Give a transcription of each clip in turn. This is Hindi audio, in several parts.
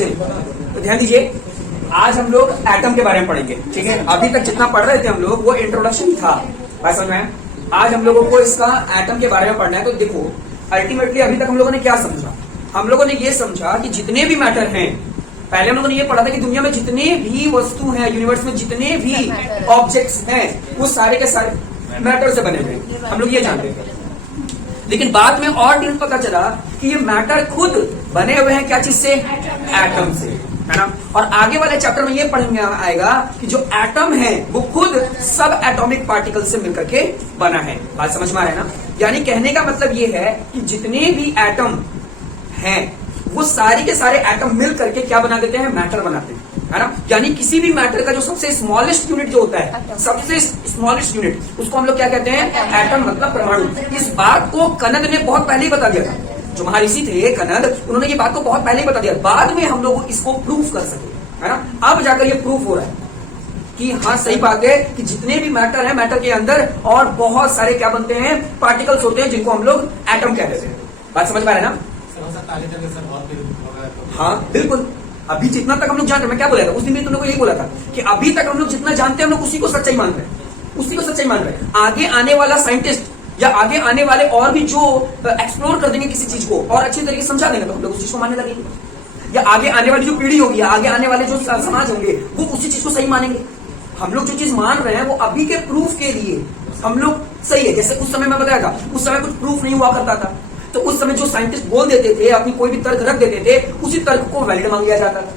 चलिए तो ध्यान दीजिए, आज हम लोग एटम के बारे में पढ़ेंगे, ठीक है। अभी तक जितना पढ़ रहे थे हम लोग वो इंट्रोडक्शन था, बात समझ में आया। आज हम लोगों को इसका एटम के बारे में पढ़ना है। तो देखो अल्टीमेटली अभी तक हम लोगों ने क्या समझा, हम लोगों ने ये समझा कि जितने भी मैटर हैं, पहले हम लोगों ने ये पढ़ा था कि दुनिया में जितने भी वस्तु हैं, यूनिवर्स में जितने भी ऑब्जेक्ट्स हैं, वो सारे के सारे मैटर से बने हुए, हम लोग ये जानते थे। लेकिन बाद में और डील पता चला कि ये मैटर खुद बने हुए हैं क्या चीज से, एटम से, है ना। और आगे वाले चैप्टर में ये पढ़ने आएगा कि जो एटम है वो खुद सब एटॉमिक पार्टिकल से मिलकर के बना है। बात समझ में आ रहा है ना। यानी कहने का मतलब ये है कि जितने भी एटम हैं वो सारे के सारे एटम मिल करके क्या बना देते हैं, मैटर बनाते हैं, है ना। यानी किसी भी मैटर का जो सबसे स्मॉलेस्ट यूनिट जो होता है, सबसे स्मॉलेस्ट यूनिट, उसको हम लोग क्या कहते हैं, एटम मतलब परमाणु। इस बात को कनद ने बहुत पहले ही बता दिया था, जो महर्षि थे कनद, उन्होंने ये बात को बहुत पहले ही बता दिया। बाद में हम लोग इसको प्रूफ कर सके, है ना। अब जाकर ये प्रूफ हो रहा है कि हाँ सही बात है कि जितने भी मैटर है, मैटर के अंदर और बहुत सारे क्या बनते हैं, पार्टिकल्स होते हैं, जिनको हम लोग एटम कहते हैं। बात समझ पा रहे हैं ना। हाँ बिल्कुल। अभी जितना तक हम लोग जान रहे, मैं क्या बोला था उस दिन भी तुम लोग को यही बोला था कि अभी तक हम लोग जितना जानते हैं हम लोग उसी को सच्चाई मान रहे हैं, उसी को सच्चाई मान रहे हैं। आगे आने वाला साइंटिस्ट या आगे आने वाले और भी जो एक्सप्लोर कर देंगे किसी चीज को और अच्छी तरीके से समझा देंगे, तो हम लोग उस चीज को मानने लगेंगे। या आगे आने वाली जो पीढ़ी होगी, आगे आने वाले जो समाज होंगे, वो उसी चीज को सही मानेंगे। हम लोग जो चीज मान रहे हैं वो अभी के प्रूफ के लिए हम लोग सही है। जैसे उस समय मैं बताया था, उस समय कुछ प्रूफ नहीं हुआ करता था, तो उस समय जो साइंटिस्ट बोल देते थे, अपनी कोई भी तर्क रख देते थे, उसी तर्क को वैलिड मान लिया जाता था।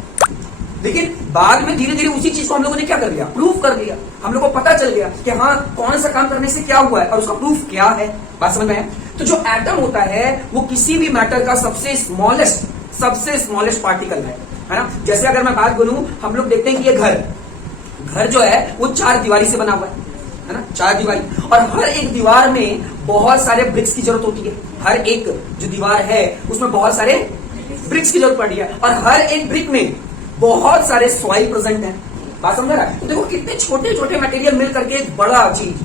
लेकिन बाद में धीरे धीरे उसी चीज को हम लोगों ने क्या कर लिया, प्रूफ कर लिया। हम लोग को पता चल गया कि हाँ कौन सा काम करने से क्या हुआ है और उसका प्रूफ क्या है। बात समझ में है। तो जो एटम होता है वो किसी भी मैटर का सबसे स्मॉलेस्ट पार्टिकल है ना। जैसे अगर मैं बात बोलूं, हम लोग देखते हैं कि ये घर जो है वो 4 दीवारी से बना हुआ है ना, 4 दीवारी। और हर एक दीवार में बहुत सारे ब्रिक्स की जरूरत होती है। हर एक जो दीवार है उसमें बहुत सारे ब्रिक्स की जरूरत पड़ी है, और हर एक ब्रिक में बहुत सारे सॉइल प्रेजेंट है। बात समझ रहा है। तो देखो कितने छोटे छोटे मटेरियल मिल करके एक बड़ा चीज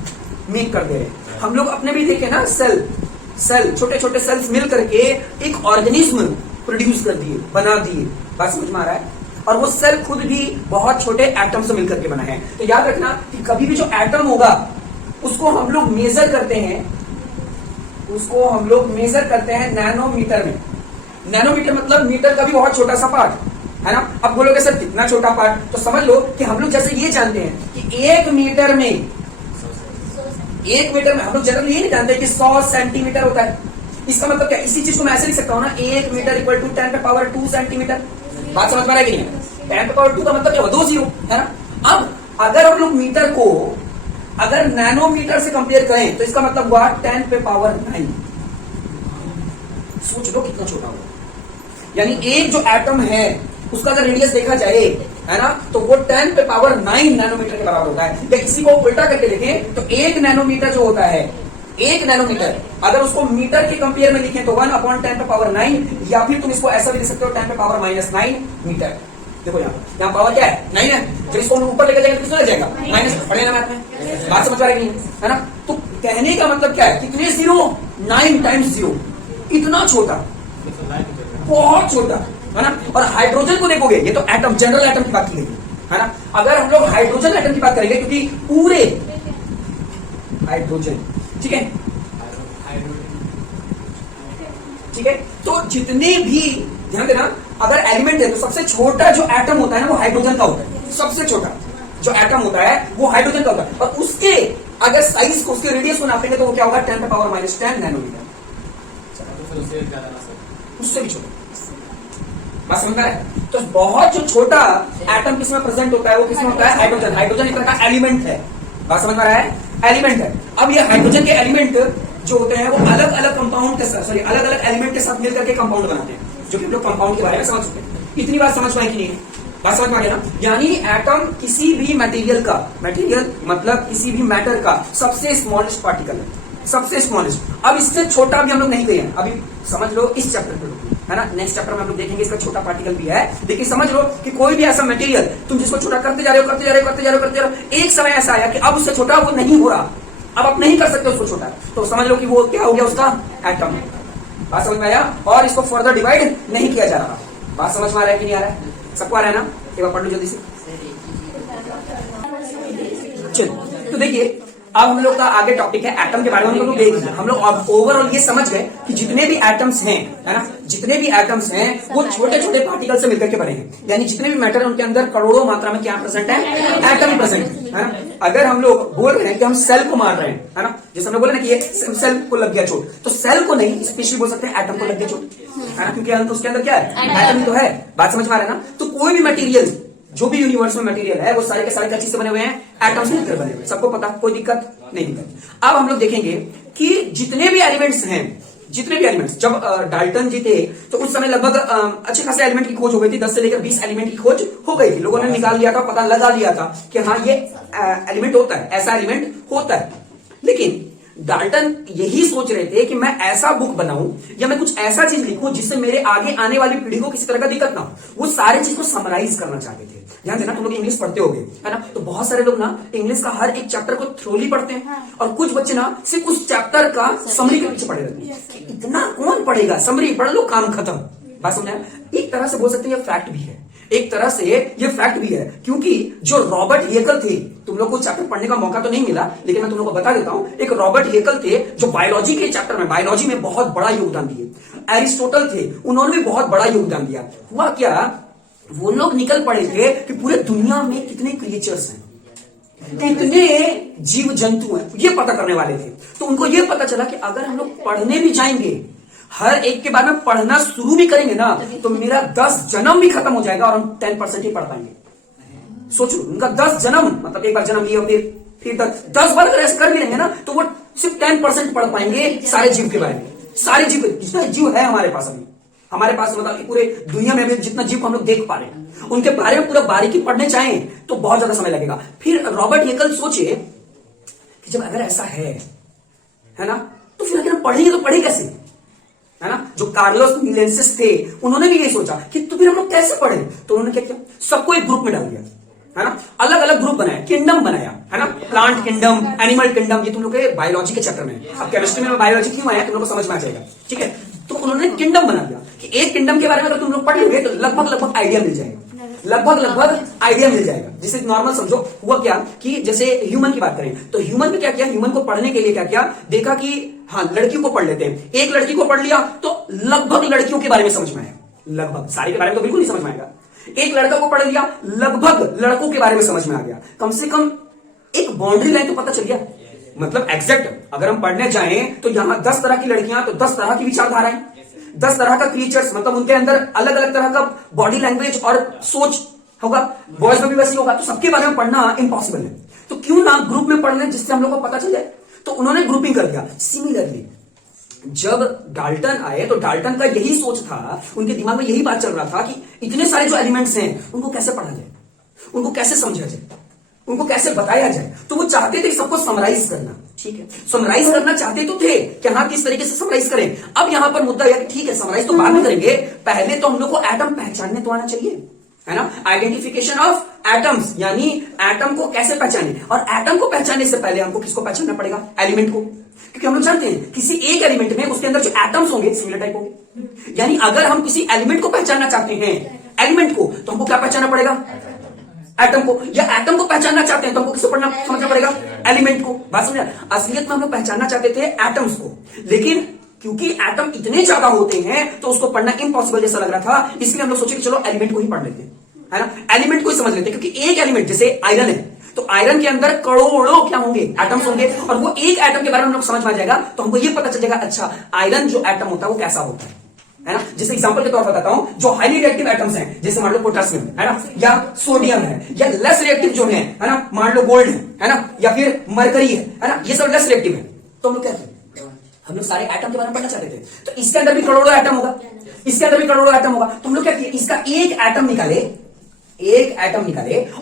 मेक कर दे रहे हैं। हम लोग अपने भी देखे ना, सेल छोटे छोटे सेल्स मिल करके एक ऑर्गेनिज्म प्रोड्यूस कर दिए, बना दिए। बात समझ में आ रहा है। और वो सेल खुद भी बहुत छोटे एटम से मिलकर के बना है। तो याद रखना कि कभी भी जो एटम होगा उसको हम लोग मेजर करते हैं, नैनोमीटर में। नैनोमीटर मतलब मीटर का भी बहुत छोटा सा पार्ट, है ना। अब बोलोगे सर कितना छोटा पार्ट, तो समझ लो कि हम लोग जैसे ये जानते हैं कि 1 मीटर में हम लोग जनरली ये नहीं जानते कि 100 सेंटीमीटर होता है। इसका मतलब क्या, इसी चीज को मैं ऐसे लिख सकता हूँ ना, 1 मीटर इक्वल टू 10⁻² सेंटीमीटर। बात समझ में आ रहा है कि नहीं। 10⁻² का मतलब क्या हुआ, 2 0, है ना। अब अगर हम लोग मीटर को अगर नैनोमीटर से कंपेयर करें तो इसका मतलब हुआ 10⁹ सोच लो कितना छोटा होगा। यानी एक जो एटम है उसका अगर रेडियस देखा जाए, है ना, तो वो 10⁹ नैनोमीटर के बराबर होता है। या किसी को उल्टा करके देखें तो 1 नैनोमीटर जो होता है, 1 नैनोमीटर अगर उसको मीटर के कंपेयर में लिखें तो 1/10⁹, या फिर तुम इसको ऐसा भी लिख सकते हो 10⁻⁹ मीटर। देखो यहाँ पावर क्या है, 9 है। जब इसको ऊपर लेकर जाएंगे तो कितना लग जाएगा, माइनस पढ़े ना मैथ में। बात समझ आ रही है ना। तो कहने का मतलब क्या है, कितने 0, 9 टाइम्स 0, इतना छोटा, बहुत छोटा, है ना। और हाइड्रोजन को देखोगे, ये तो एटम, जनरल एटम की बात की गई है ना। अगर हम लोग हाइड्रोजन एटम की बात करेंगे, क्योंकि पूरे हाइड्रोजन, ठीक है, तो जितने भी, ध्यान देना, अगर एलिमेंट है तो सबसे छोटा जो एटम होता है ना वो हाइड्रोजन का होता है। सबसे छोटा जो एटम होता है वो हाइड्रोजन का होता है। और उसके अगर साइज को, उसके रेडियस को नापेंगे तो वो क्या होगा, 10⁻⁻10 नैनोमीटर, उससे भी छोटा। बात समझ में आ रहा है। तो बहुत जो छोटा एटम किसमें प्रेजेंट होता है, वो किसमें होता है, हाइड्रोजन। हाइड्रोजन एक तरह का एलिमेंट है। बात समझ में आ रहा है, एलिमेंट है। अब ये हाइड्रोजन के एलिमेंट जो होते हैं वो अलग अलग कंपाउंड के साथ, अलग अलग एलिमेंट के साथ मिलकर के कंपाउंड बनाते हैं, जो कि हम लोग कंपाउंड के बारे में समझ चुके हैं। इतनी बात समझ पाए कि नहीं, बात समझ में आ गया ना। यानी एटम किसी भी मटेरियल का, मटेरियल मतलब किसी भी मैटर का सबसे स्मॉलेस्ट पार्टिकल है, सबसे स्मॉलेस्ट। अब इससे छोटा भी हम लोग नहीं गए हैं, अभी समझ लो इस चैप्टर पे, है ना। नेक्स्ट चैप्टर में हम लोग देखेंगे इसका छोटा पार्टिकल भी है। लेकिन समझ लो कि कोई भी ऐसा मटेरियल तुम जिसको छोटा करते जा रहे हो, एक समय ऐसा आया कि अब उससे छोटा वो नहीं हो रहा, अब आप नहीं कर सकते उसको छोटा, तो समझ लो कि वो क्या हो गया, उसका एटम। बात समझ में आया। और इसको फर्दर डिवाइड नहीं किया जा रहा। बात समझ में आ रहा है कि नहीं आ रहा है? सबको आ रहा है ना? एक बार पढ़ लो जल्दी से। चलो तो देखिए, अब हम लोग का आगे टॉपिक है एटम के बारे में। हम लोग देख लिया, हम लोग ओवरऑल ये समझ गए कि जितने भी एटम्स हैं, है ना, जितने भी एटम्स हैं वो छोटे छोटे पार्टिकल से मिलकर के बने हैं। यानी जितने भी मैटर है उनके अंदर करोड़ों मात्रा में क्या प्रेजेंट है? एटम प्रेजेंट है ना। अगर हम लोग बोल रहे हैं कि हम सेल को मार रहे हैं, है ना, जैसे हमने बोला ना कि ये सेल को लग गया चोट, तो सेल को नहीं, स्पेशली बोल सकते हैं एटम को लग गया चोट, है ना, क्योंकि उसके अंदर क्या है? एटम तो है। बात समझ में आ रहा है ना? तो कोई भी मटेरियल, जो भी यूनिवर्स में मटेरियल है वो सारे के सारे क्या चीज से बने हुए हैं? एटम्स मिलकर बने हुए हैं। सबको पता, कोई दिक्कत नहीं दिक्कत। अब हम लोग देखेंगे कि जितने भी एलिमेंट्स हैं, जितने भी एलिमेंट्स, जब डाल्टन जी थे तो उस समय लगभग अच्छे खासे एलिमेंट की खोज हो गई थी। 10 से लेकर 20 एलिमेंट की खोज हो गई थी। लोगों ने निकाल लिया था, पता लगा लिया था कि हाँ ये एलिमेंट होता है, ऐसा एलिमेंट होता है। लेकिन डाल्टन यही सोच रहे थे कि मैं ऐसा बुक बनाऊं या मैं कुछ ऐसा चीज लिखूं जिससे मेरे आगे आने वाली पीढ़ी को किसी तरह का दिक्कत ना हो। वो सारी चीज को समराइज करना चाहते थे। ध्यान देना, तुम लोग इंग्लिश पढ़ते होगे, है ना, तो बहुत सारे लोग ना इंग्लिश का हर एक चैप्टर को थ्रोली पढ़ते हैं, और कुछ बच्चे ना सिर्फ उस चैप्टर का समरी के पीछे पड़े रहते हैं कि इतना कौन पढ़ेगा, समरी पढ़ लो काम खत्म। बात समझ? एक तरह से बोल सकते हैं ये फैक्ट भी है, एक तरह से ये फैक्ट भी है, क्योंकि जो रॉबर्ट हेकल थे, तुम लोग को चैप्टर पढ़ने का मौका तो नहीं मिला, लेकिन मैं तुम लोग को बता देता हूं, एक रॉबर्ट हेकल थे जो बायोलॉजी के चैप्टर में, बायोलॉजी में बहुत बड़ा योगदान दिए। एरिस्टोटल थे, उन्होंने भी बहुत बड़ा योगदान दिया। हुआ क्या, वो लोग निकल पड़े थे कि पूरे दुनिया में कितने क्रिएचर्स हैं, कितने जीव जंतु हैं, ये पता करने वाले थे। तो उनको ये पता चला कि अगर हम लोग पढ़ने भी जाएंगे, हर एक के बारे में पढ़ना शुरू भी करेंगे ना, तो मेरा 10 जन्म भी खत्म हो जाएगा और हम 10% ही पढ़ पाएंगे। सोचो, उनका 10 जन्म, मतलब एक बार जन्म लिया फिर 10 बार अगर ऐसा कर भी लेंगे ना, तो वो सिर्फ 10% पढ़ पाएंगे सारे जीव के बारे में। सारे जीव, जितना जीव है हमारे पास अभी, हमारे पास मतलब पूरे दुनिया में भी जितना जीव हम लोग देख पा रहे हैं, उनके बारे में पूरा बारीकी पढ़ने चाहें तो बहुत ज्यादा समय लगेगा। फिर रॉबर्ट हेकल सोचे कि जब अगर ऐसा है ना, तो फिर अगर हम पढ़ेंगे तो पढ़े कैसे, है ना। जो कार्लोस मिलेंसिस थे, उन्होंने भी यही सोचा कि तो फिर हम लोग कैसे पढ़े। तो उन्होंने क्या किया, सबको एक ग्रुप में डाल दिया, है ना, अलग अलग ग्रुप बनाया, किंगडम बनाया, है ना, प्लांट किंगडम, एनिमल किंगडम। ये तुम लोग के बायोलॉजी के चैप्टर में, अब केमिस्ट्री में बायोलॉजी क्यों आया तुम लोग को समझ में आ जाएगा, ठीक है। तो उन्होंने किंगडम बना दिया कि एक किंगडम के बारे में अगर तुम लोग पढ़ेंगे तो लगभग आइडिया मिल जाएगा, लगभग आइडिया मिल जाएगा। जैसे नॉर्मल समझो, हुआ क्या कि जैसे ह्यूमन की बात करें तो ह्यूमन में क्या किया, ह्यूमन को पढ़ने के लिए क्या किया, देखा कि हाँ लड़की को पढ़ लेते हैं। एक लड़की को पढ़ लिया तो लगभग लड़कियों के बारे में समझ में आया, लगभग, सारे के बारे में तो बिल्कुल नहीं समझ में आएगा। एक लड़का को पढ़ लिया, लगभग लड़कों के बारे में समझ में आ गया। कम से कम एक बाउंड्री लाइन तो पता चल गया, मतलब एग्जैक्ट अगर हम पढ़ने जाएं तो यहां 10 तरह की लड़कियां, तो 10 तरह की विचारधाराएं, 10 तरह का क्रिएचर्स, मतलब उनके अंदर अलग अलग तरह का बॉडी लैंग्वेज और सोच होगा। बॉयज में भी वैसे होगा, तो सबके बारे में पढ़ना इम्पॉसिबल है। तो क्यों ना ग्रुप में पढ़ लें जिससे हम लोग को पता चल जाए। तो उन्होंने ग्रुपिंग कर दिया। सिमिलरली जब डाल्टन आए तो डाल्टन का यही सोच था, उनके दिमाग में यही बात चल रहा था कि इतने सारे जो एलिमेंट्स हैं उनको कैसे पढ़ा जाए, उनको कैसे समझा जाए, उनको कैसे बताया जाए। तो वो चाहते थे सबको समराइज करना, ठीक है, समराइज करना चाहते तो थे कि हाँ किस तरीके से समराइज करें। अब यहां पर मुद्दा यह कि ठीक है समराइज तो बाद में करेंगे, पहले तो हम लोग को एटम पहचानने तो आना चाहिए, है ना। आइडेंटिफिकेशन ऑफ एटम्स, यानी एटम को कैसे पहचाने, और एटम को पहचानने से पहले हमको किसको पहचानना पड़ेगा, एलिमेंट को। क्योंकि हम लोग जानते हैं किसी एक एलिमेंट में उसके अंदर जो एटम्स होंगे सिमिलर टाइप होंगे। यानी अगर हम किसी एलिमेंट को पहचानना चाहते हैं, एलिमेंट को, तो हमको क्या पहचानना पड़ेगा, एटम को। या एटम को पहचानना चाहते हैं तो हमको किसको पढ़ना समझना पड़ेगा, एलिमेंट को। बात समझ, असलियत में हम लोग पहचानना चाहते थे एटम्स को, लेकिन क्योंकि एटम इतने ज्यादा होते हैं तो उसको पढ़ना इम्पॉसिबल जैसा लग रहा था, इसलिए हम लोग सोचे कि चलो एलिमेंट को ही पढ़ लेते हैं, है ना, एलिमेंट को ही समझ लेते हैं। क्योंकि एक एलिमेंट जैसे आयरन है, तो आयरन के अंदर करोड़ों क्या होंगे, एटम्स होंगे, और वो एक एटम के बारे में हम लोग समझ में आ जाएगा तो हमको ये पता चल जाएगा अच्छा आयरन जो एटम होता है वो कैसा होता है ना। जैसे एग्जांपल के तौर पर बताता हूं, जो हाईली रिएक्टिव एटम्स हैं, जैसे मान लो पोटेशियम, है ना, या सोडियम है, या लेस रिएक्टिव जो है ना, मान लो गोल्ड है ना, या फिर मरकरी है ना, ये सब लेस रिएक्टिव है। तो हम लोग क्या थे, हम लोग सारे एटम के बारे में पढ़ना चाहते थे। तो इसके अंदर भी करोड़ों एटम होगा, इसके अंदर भी करोड़ों एटम होगा। तो हम लोग क्या किए, इसका एक एटम निकाले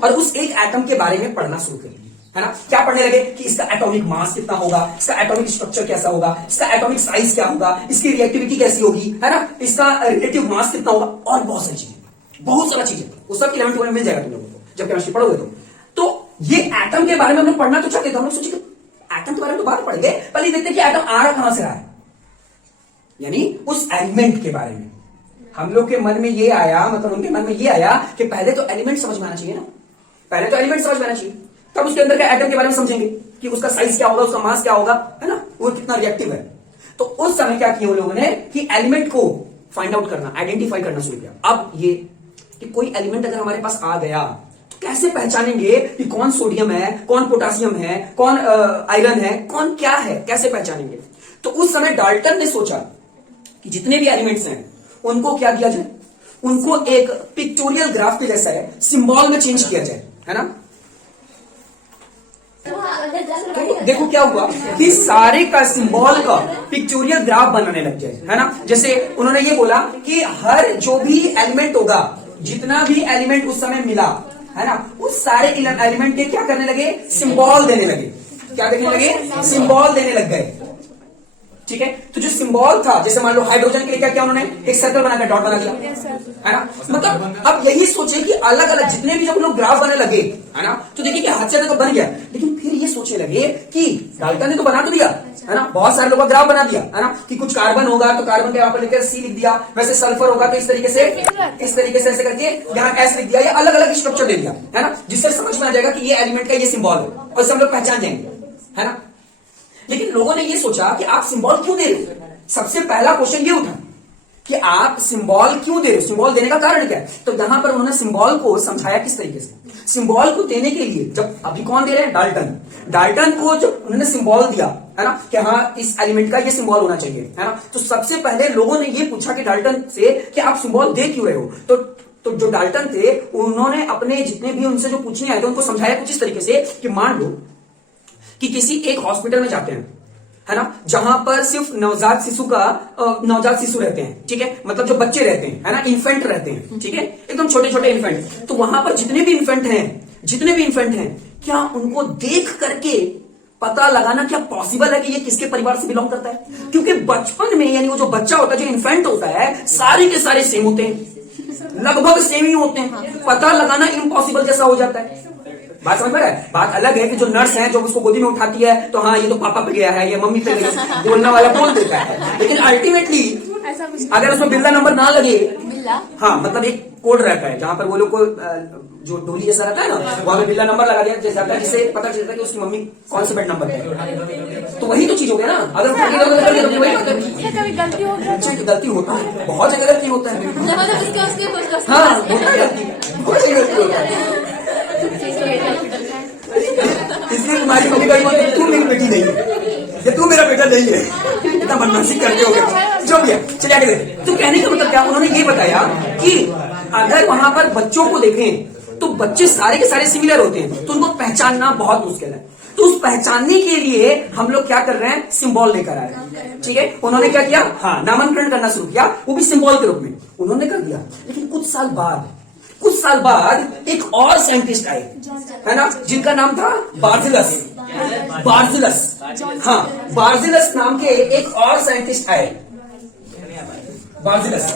और उस एक एटम के बारे में पढ़ना शुरू कर दिया, है ना। क्या पढ़ने लगे कि इसका एटॉमिक मास कितना होगा, इसका एटॉमिक स्ट्रक्चर कैसा होगा, इसका एटॉमिक साइज क्या होगा, इसकी रिएक्टिविटी कैसी होगी, है ना, इसका रिलेटिव मास कितना होगा, और बहुत सारी चीजें, बहुत सारी चीजें। वो सब 11th में मिल जाएगा तुम लोगों को जब केमिस्ट्री पढ़ोगे। तो ये एटम के बारे में हम लोग पढ़ना तो चाहते थे। हम लोग सोचे कि एटम के बारे में तो बाद पढ़ेंगे, पहले देखते कि एटम आ रहा कहां से रहा है, यानी उस एलिमेंट के बारे में हम लोग के मन में ये आया, मतलब उनके मन में ये आया कि पहले तो एलिमेंट समझ में आना चाहिए ना, पहले तो एलिमेंट समझ में आना चाहिए, तब उसके अंदर के एटम के बारे में समझेंगे कि उसका साइज क्या होगा, उसका मास क्या होगा, है ना, वो कितना रिएक्टिव है। तो उस समय क्या किया उन लोगों ने कि एलिमेंट को फाइंड आउट करना, आइडेंटिफाई करना शुरू किया। अब ये कि कोई एलिमेंट अगर हमारे पास आ गया तो कैसे पहचानेंगे कि कौन सोडियम है, कौन पोटासियम है, कौन आयरन है, कौन क्या है, कैसे पहचानेंगे। तो उस समय डाल्टन ने सोचा कि जितने भी एलिमेंट्स हैं उनको क्या किया जाए, उनको एक पिक्टोरियल ग्राफ के जैसा है, सिंबल में चेंज किया जाए, है ना। तो देखो क्या हुआ कि सारे का सिंबल का पिक्टोरियल ग्राफ बनाने लग जाए, है ना। जैसे उन्होंने ये बोला कि हर जो भी एलिमेंट होगा, जितना भी एलिमेंट उस समय मिला, है ना, उस सारे एलिमेंट के क्या करने लगे, सिंबल देने लगे। क्या देने लगे, सिंबल देने लग गए। ठीक है, तो जो सिंबल था, जैसे मान लो हाइड्रोजन के लिए क्या किया उन्होंने, एक सर्कल बनाकर डॉट बना दिया, है ना। मतलब अब यही सोचे कि अलग अलग जितने भी जब लोग ग्राफ बनने लगे, है ना, तो देखिए कि हाथ से तो बन गया, लेकिन फिर ये सोचने लगे कि डाल्टन ने तो बना तो दिया, है ना, बहुत सारे लोगों का ग्राफ बना दिया, है ना, कि कुछ कार्बन होगा तो कार्बन के यहाँ पर लेकर सी लिख दिया, वैसे सल्फर होगा तो इस तरीके से ऐसे करके यहाँ एस लिख दिया, या अलग अलग स्ट्रक्चर दे दिया, है ना, जिससे समझ में आ जाएगा कि ये एलिमेंट का ये सिंबल है और सब लोग पहचान जाएंगे, है ना। लेकिन लोगों ने ये सोचा कि आप सिंबल क्यों दे रहे हो। सबसे पहला क्वेश्चन ये उठा कि आप सिंबल क्यों दे रहे हो, सिंबल देने का कारण क्या है। तो यहां पर उन्होंने सिंबल को समझाया किस तरीके से। सिंबल को देने के लिए जब अभी कौन दे रहे हैं, डाल्टन को जब उन्होंने सिंबल दिया, है ना, कि हाँ इस एलिमेंट का ये सिंबल होना चाहिए, है ना, तो सबसे पहले लोगों ने ये पूछा कि डाल्टन से कि आप सिंबल दे क्यों रहे हो। तो जो डाल्टन थे उन्होंने अपने जितने भी उनसे जो पूछने आए थे उनको समझाया कुछ इस तरीके से कि मान लो कि किसी एक हॉस्पिटल में जाते हैं, है ना, जहां पर सिर्फ नवजात शिशु रहते हैं, ठीक है, मतलब जो बच्चे रहते हैं, है ना, इन्फेंट रहते हैं, ठीक है, एकदम छोटे छोटे इन्फेंट। तो वहां पर जितने भी इन्फेंट हैं, क्या उनको देख करके पता लगाना क्या पॉसिबल है कि ये किसके परिवार से बिलोंग करता है। क्योंकि बचपन में यानी वो जो बच्चा होता है, जो इन्फेंट होता है, सारे के सारे सेम होते हैं, लगभग सेम ही होते हैं, पता लगाना इम्पॉसिबल जैसा हो जाता है। बात समझ में आ रहा है। बात अलग है कि जो नर्स है जो उसको गोदी में उठाती है तो हाँ ये तो पापा पे गया है, ये मम्मी पे गया, बोलने वाला बोल देता है, लेकिन अल्टीमेटली अगर उसमें बिल्ला नंबर ना लगे, हाँ मतलब एक कोड रहता है जहां पर वो लोग को जो डोली जैसा रहता है ना, वहां पे बिल्ला नंबर लगा दिया जाता है, जिससे पता चलता है कि उसकी मम्मी कौन से बेड नंबर पे है। तो वही तो चीज हो गया ना। अगर गलती होता है, बहुत जगह गलती होता है, हाँ होता है गलती, बहुत जगह गलती होता है। इसलिए तुम्हारी मम्मी कही बोलती तू मेरी बेटी नहीं है, ये तू मेरा बेटा नहीं है, इतना बदमाशी करते हो गए जो भी है। चलिए आगे देखते। तो कहने का मतलब क्या, उन्होंने ये बताया कि अगर वहां पर बच्चों को देखें तो बच्चे सारे के सारे सिमिलर होते हैं, तो उनको पहचानना बहुत मुश्किल है। तो उस पहचानने के लिए हम लोग क्या कर रहे हैं, सिंबल लेकर आए, ठीक है। उन्होंने क्या किया, हाँ नामकरण करना शुरू किया, वो भी सिंबल के रूप में उन्होंने कर दिया। लेकिन कुछ साल बाद एक और साइंटिस्ट आए, है ना, जिनका नाम था बार्जिलस। हाँ बार्जिलस नाम के एक और साइंटिस्ट आए, बार्जिलस।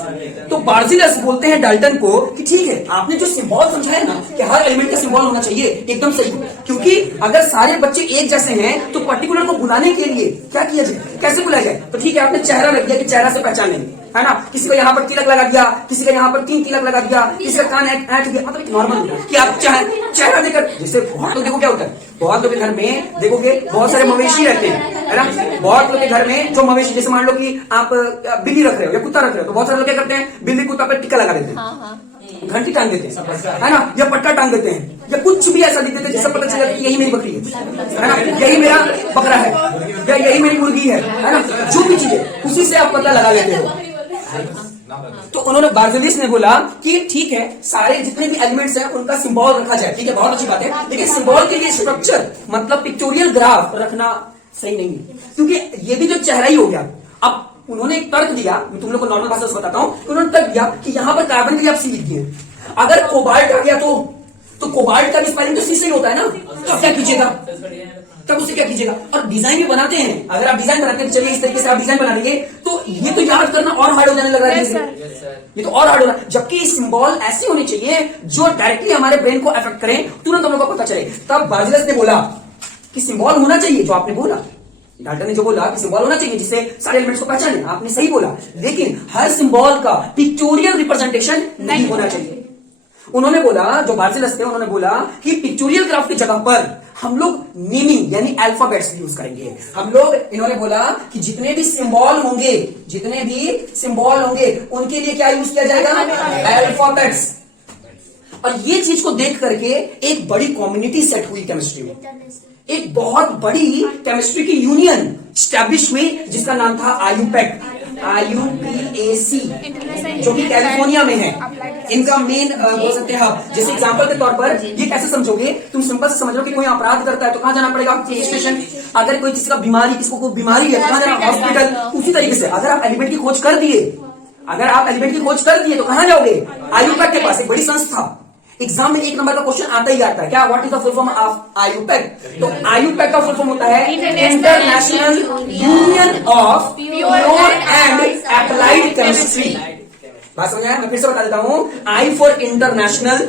तो बार्जिलस बोलते हैं डाल्टन को कि ठीक है आपने जो सिंबल समझाया ना कि हर एलिमेंट का सिंबल होना चाहिए, एकदम सही, क्योंकि अगर सारे बच्चे एक जैसे हैं तो पर्टिकुलर को बुलाने के लिए क्या किया जाए, कैसे बुलाया जाए। तो ठीक है आपने चेहरा रख दिया कि चेहरा से पहचान लेंगे, है ना, किसी को यहाँ पर तिलक लगा दिया, किसी का यहाँ पर 3 तिलक लगा दिया, किसी का कान ऐंठ दिया, मतलब नॉर्मल कि आप चेहरा देकर। जैसे बहुत लोग देखो क्या होता है, बहुत लोग के घर में देखोगे बहुत सारे मवेशी रहते हैं, है ना, बहुत लोग के घर में जो मवेशी, जैसे मान लो कि आप बिल्ली रख रहे हो या कुत्ता रख रहे हो, तो बहुत सारे लोग क्या करते हैं, बिल्ली कुत्ता पर टिक्का लगा देते हैं, घंटी टांग देते हैं, है ना, या पट्टा टांग देते हैं, या कुछ भी ऐसा लिख देते हैं जिससे पता चल जाता है कि यही मेरी बकरी है ना, यही मेरा बकरा है, या यही मेरी मुर्गी है ना, जो भी चीज है उसी से आप पता लगा लेते हो। तो उन्होंने बार्जिलस ने बोला कि ठीक है सारे जितने भी एलिमेंट्स हैं उनका सिंबल रखा जाए, ठीक है बहुत अच्छी बात है, लेकिन सिंबल के लिए स्ट्रक्चर मतलब पिक्टोरियल ग्राफ रखना सही नहीं है, क्योंकि ये भी जो चेहरा ही हो गया। अब उन्होंने एक तर्क दिया, मैं तुम लोग को नॉर्मल भाषा से बताता हूं, उन्होंने तर्क दिया कि यहां पर कार्बन के लिए आप सी लिख दिए, अगर कोबाल्ट आ गया तो कोबाल्ट का भी स्पेलिंग तो सी से ही होता है ना, तो क्या कीजिएगा, तब उसे क्या कीजिएगा। और डिजाइन भी बनाते हैं, अगर आप डिजाइन बनाते हैं, चलिए इस तरीके से आप डिजाइन बना देंगे तो ये तो याद करना और हार्ड हो जाने लग रहा है, ये तो और हार्ड हो रहा है। जबकि सिंबल ऐसे होने चाहिए जो डायरेक्टली हमारे ब्रेन को अफेक्ट करें, तुरंत हम लोग को पता चले। तब बार्जिलस ने बोला कि सिंबल होना चाहिए जो आपने बोला, डाल्टन ने जो बोला कि सिंबल होना चाहिए जिससे सारे एलिमेंट्स को पहचाने, आपने सही बोला, लेकिन हर सिंबल का पिक्टोरियल रिप्रेजेंटेशन नहीं होना चाहिए। उन्होंने बोला, जो बार्सिलस थे उन्होंने बोला कि पिक्टोरियल ग्राफ की जगह पर हम लोग नेमिंग यानी अल्फाबेट्स यूज करेंगे। हम लोग, इन्होंने बोला कि जितने भी सिंबल होंगे उनके लिए क्या यूज किया जाएगा? अल्फाबेट्स। और ये चीज को देख करके एक बड़ी कम्युनिटी सेट हुई केमिस्ट्री में, एक बहुत बड़ी केमिस्ट्री की यूनियन स्टैब्लिश हुई जिसका नाम था आईयूपैक, IUPAC, जो कि कैलिफोर्निया में है। इनका मेन बोल सकते हैं आप, जैसे एग्जांपल के तौर पर ये कैसे समझोगे, तुम सिंपल से समझ लो कि कोई अपराध करता है तो कहां जाना पड़ेगा? Police station. अगर कोई किसी का बीमारी, किसी को कोई बीमारी है तो कहां जाना? हॉस्पिटल। उसी तरीके से अगर आप एलिमेंट की खोज कर दिए तो कहां जाओगे? आईयूपैक के पास, एक बड़ी संस्था। एग्जाम में 1 नंबर का क्वेश्चन आता ही आता है, क्या? What is the full form of IUPAC? तो आईयूपैक का फुल फॉर्म होता है international union of pure and applied chemistry. बात समझ आया? मैं फिर से बता देता हूं, आई फॉर इंटरनेशनल,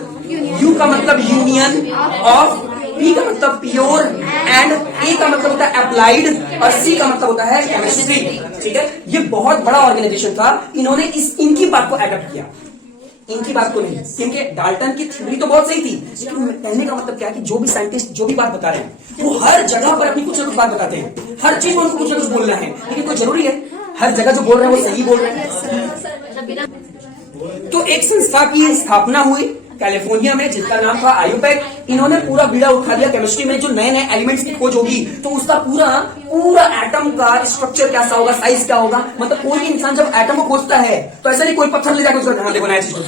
यू का मतलब यूनियन, ऑफ, पी का मतलब प्योर, एंड ए का मतलब होता है अप्लाइड, और सी का मतलब होता है केमिस्ट्री। ठीक है, ये बहुत बड़ा ऑर्गेनाइजेशन था। इन्होंने इनकी बात को एडप्ट किया, इनकी बात को नहीं, क्योंकि डाल्टन की थ्योरी तो बहुत सही थी, लेकिन कहने का मतलब क्या है कि जो भी साइंटिस्ट जो भी बात बता रहे हैं वो हर जगह पर अपनी कुछ ना कुछ बात बताते हैं, हर चीज में उनको कुछ ना कुछ बोलना है, लेकिन कोई जरूरी है हर जगह जो बोल रहे हैं वो सही बोल रहे हैं? तो एक संस्था की स्थापना हुई कैलिफोर्निया में जिसका नाम था आईयूपैक। इन्होंने पूरा बीड़ा उठा दिया केमिस्ट्री में, जो नए नए एलिमेंट्स की खोज होगी तो उसका पूरा एटम का स्ट्रक्चर कैसा होगा, साइज क्या होगा। मतलब कोई भी इंसान जब एटम को खोजता है तो ऐसा नहीं कोई पत्थर ले जाकर उसका ध्यान देखो नया चीज को,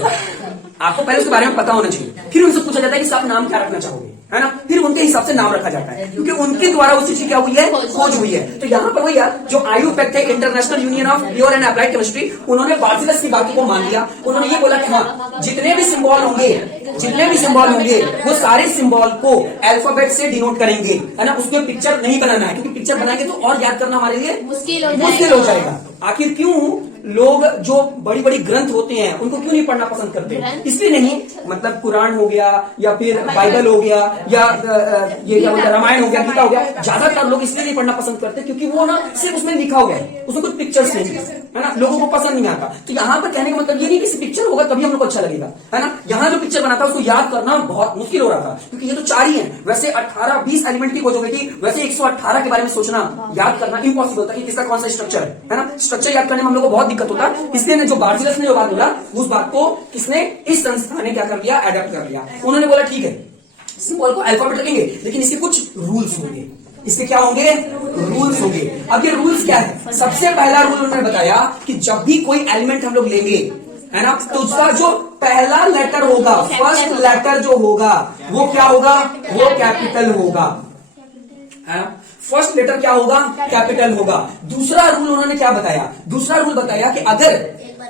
आपको पहले उसके बारे में पता होना चाहिए, फिर उनसे पूछा जाता है कि आप नाम क्या रखना चाहोगे, है ना? फिर उनके हिसाब से नाम रखा जाता है, क्योंकि उनके द्वारा उस चीज की क्या हुई है? खोज हुई है। तो यहाँ पर भैया जो आईयूपैक थे, international union of pure and applied chemistry, उन्होंने बार्सिलस की बातों को मान लिया। उन्होंने ये बोला कि हाँ, जितने भी सिंबल होंगे वो सारे सिंबल को अल्फाबेट से डिनोट करेंगे, है ना? उसको पिक्चर नहीं बनाना है, क्योंकि पिक्चर बनाएंगे तो और याद करना हमारे लिए मुश्किल हो जाएगा। आखिर क्यों लोग जो बड़ी बड़ी ग्रंथ होते हैं उनको क्यों नहीं पढ़ना पसंद करते? इसलिए नहीं, मतलब कुरान हो गया या फिर बाइबल हो गया या ये क्या बोलते हैं रामायण हो गया, गीता हो गया, ज्यादातर लोग इसलिए नहीं पढ़ना पसंद करते क्योंकि वो ना सिर्फ उसमें लिखा हो गया, उसमें कुछ पिक्चर्स नहीं है ना, लोगों को पसंद नहीं आता। तो यहाँ पर कहने का मतलब ये नहीं कि पिक्चर होगा तभी हम लोग को अच्छा लगेगा, है ना? यहाँ जो पिक्चर बना था उसको याद करना बहुत मुश्किल हो रहा था, क्योंकि ये तो 4 ही है। वैसे 18-20 एलिमेंट की खोज हो गई थी, वैसे 118 के बारे में सोचना, याद करना इम्पॉसिबल था कि किसका कौन सा स्ट्रक्चर है ना? स्ट्रक्चर याद करने में हम लोग को बहुत दिक्कत होता। इसलिए जो बार्सिलस ने जो बात बोला उस बात को किसने, इस संस्था ने क्या कर लिया? अडॉप्ट कर लिया। उन्होंने बोला ठीक है, सिंबल को अल्फाबेट रखेंगे, लेकिन इसके कुछ रूल्स होंगे। इसके क्या होंगे? रूल्स होंगे। अब ये रूल्स क्या है? सबसे पहला रूल उन्होंने बताया कि जब भी कोई एलिमेंट हम लोग लेंगे, है ना, तो उसका जो पहला लेटर होगा, फर्स्ट लेटर जो होगा वो क्या होगा? वो कैपिटल होगा, है ना? फर्स्ट लेटर क्या होगा? कैपिटल होगा। दूसरा रूल उन्होंने क्या बताया? दूसरा रूल बताया कि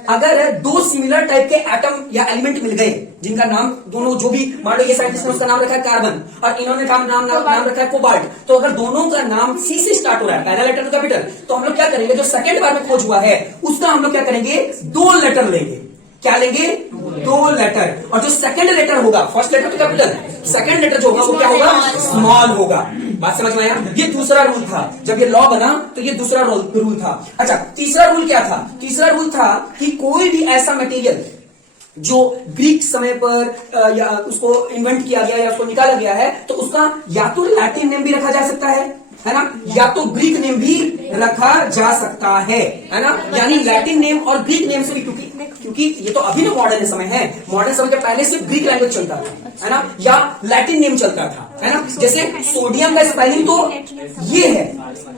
अगर 2 सिमिलर टाइप के एटम या एलिमेंट मिल गए जिनका नाम दोनों, जो भी मान लो ये साइंटिस्ट ने उसका नाम रखा है कार्बन और इन्होंने नाम रखा है कोबाल्ट, तो अगर दोनों का नाम सी से स्टार्ट हो रहा है, पहला लेटर तो कैपिटल, तो हम लोग क्या करेंगे? जो सेकंड बार में खोज हुआ है उसका हम लोग क्या करेंगे? 2 लेटर लेंगे। क्या लेंगे? 2 लेटर। और जो सेकंड लेटर होगा, फर्स्ट लेटर तो कैपिटल, सेकंड लेटर जो होगा वो क्या होगा? स्मॉल होगा। बात समझ में आया? ये दूसरा रूल था। जब ये लॉ बना तो ये दूसरा रूल था। अच्छा, तीसरा रूल क्या था? तीसरा रूल था कि कोई भी ऐसा मटेरियल जो ग्रीक समय पर या उसको इन्वेंट किया गया या उसको निकाला गया है, तो उसका या तो लैटिन नेम भी रखा जा सकता है ना, या तो ग्रीक नेम भी रखा जा सकता है ना? यानी लैटिन नेम और ग्रीक नेम से भी, क्योंकि ये तो अभी ना मॉडर्न समय है, मॉडर्न समय के पहले सिर्फ ग्रीक लैंग्वेज चलता था, है ना, या लैटिन नेम चलता था, है ना? जैसे सोडियम का स्पेलिंग तो ये है,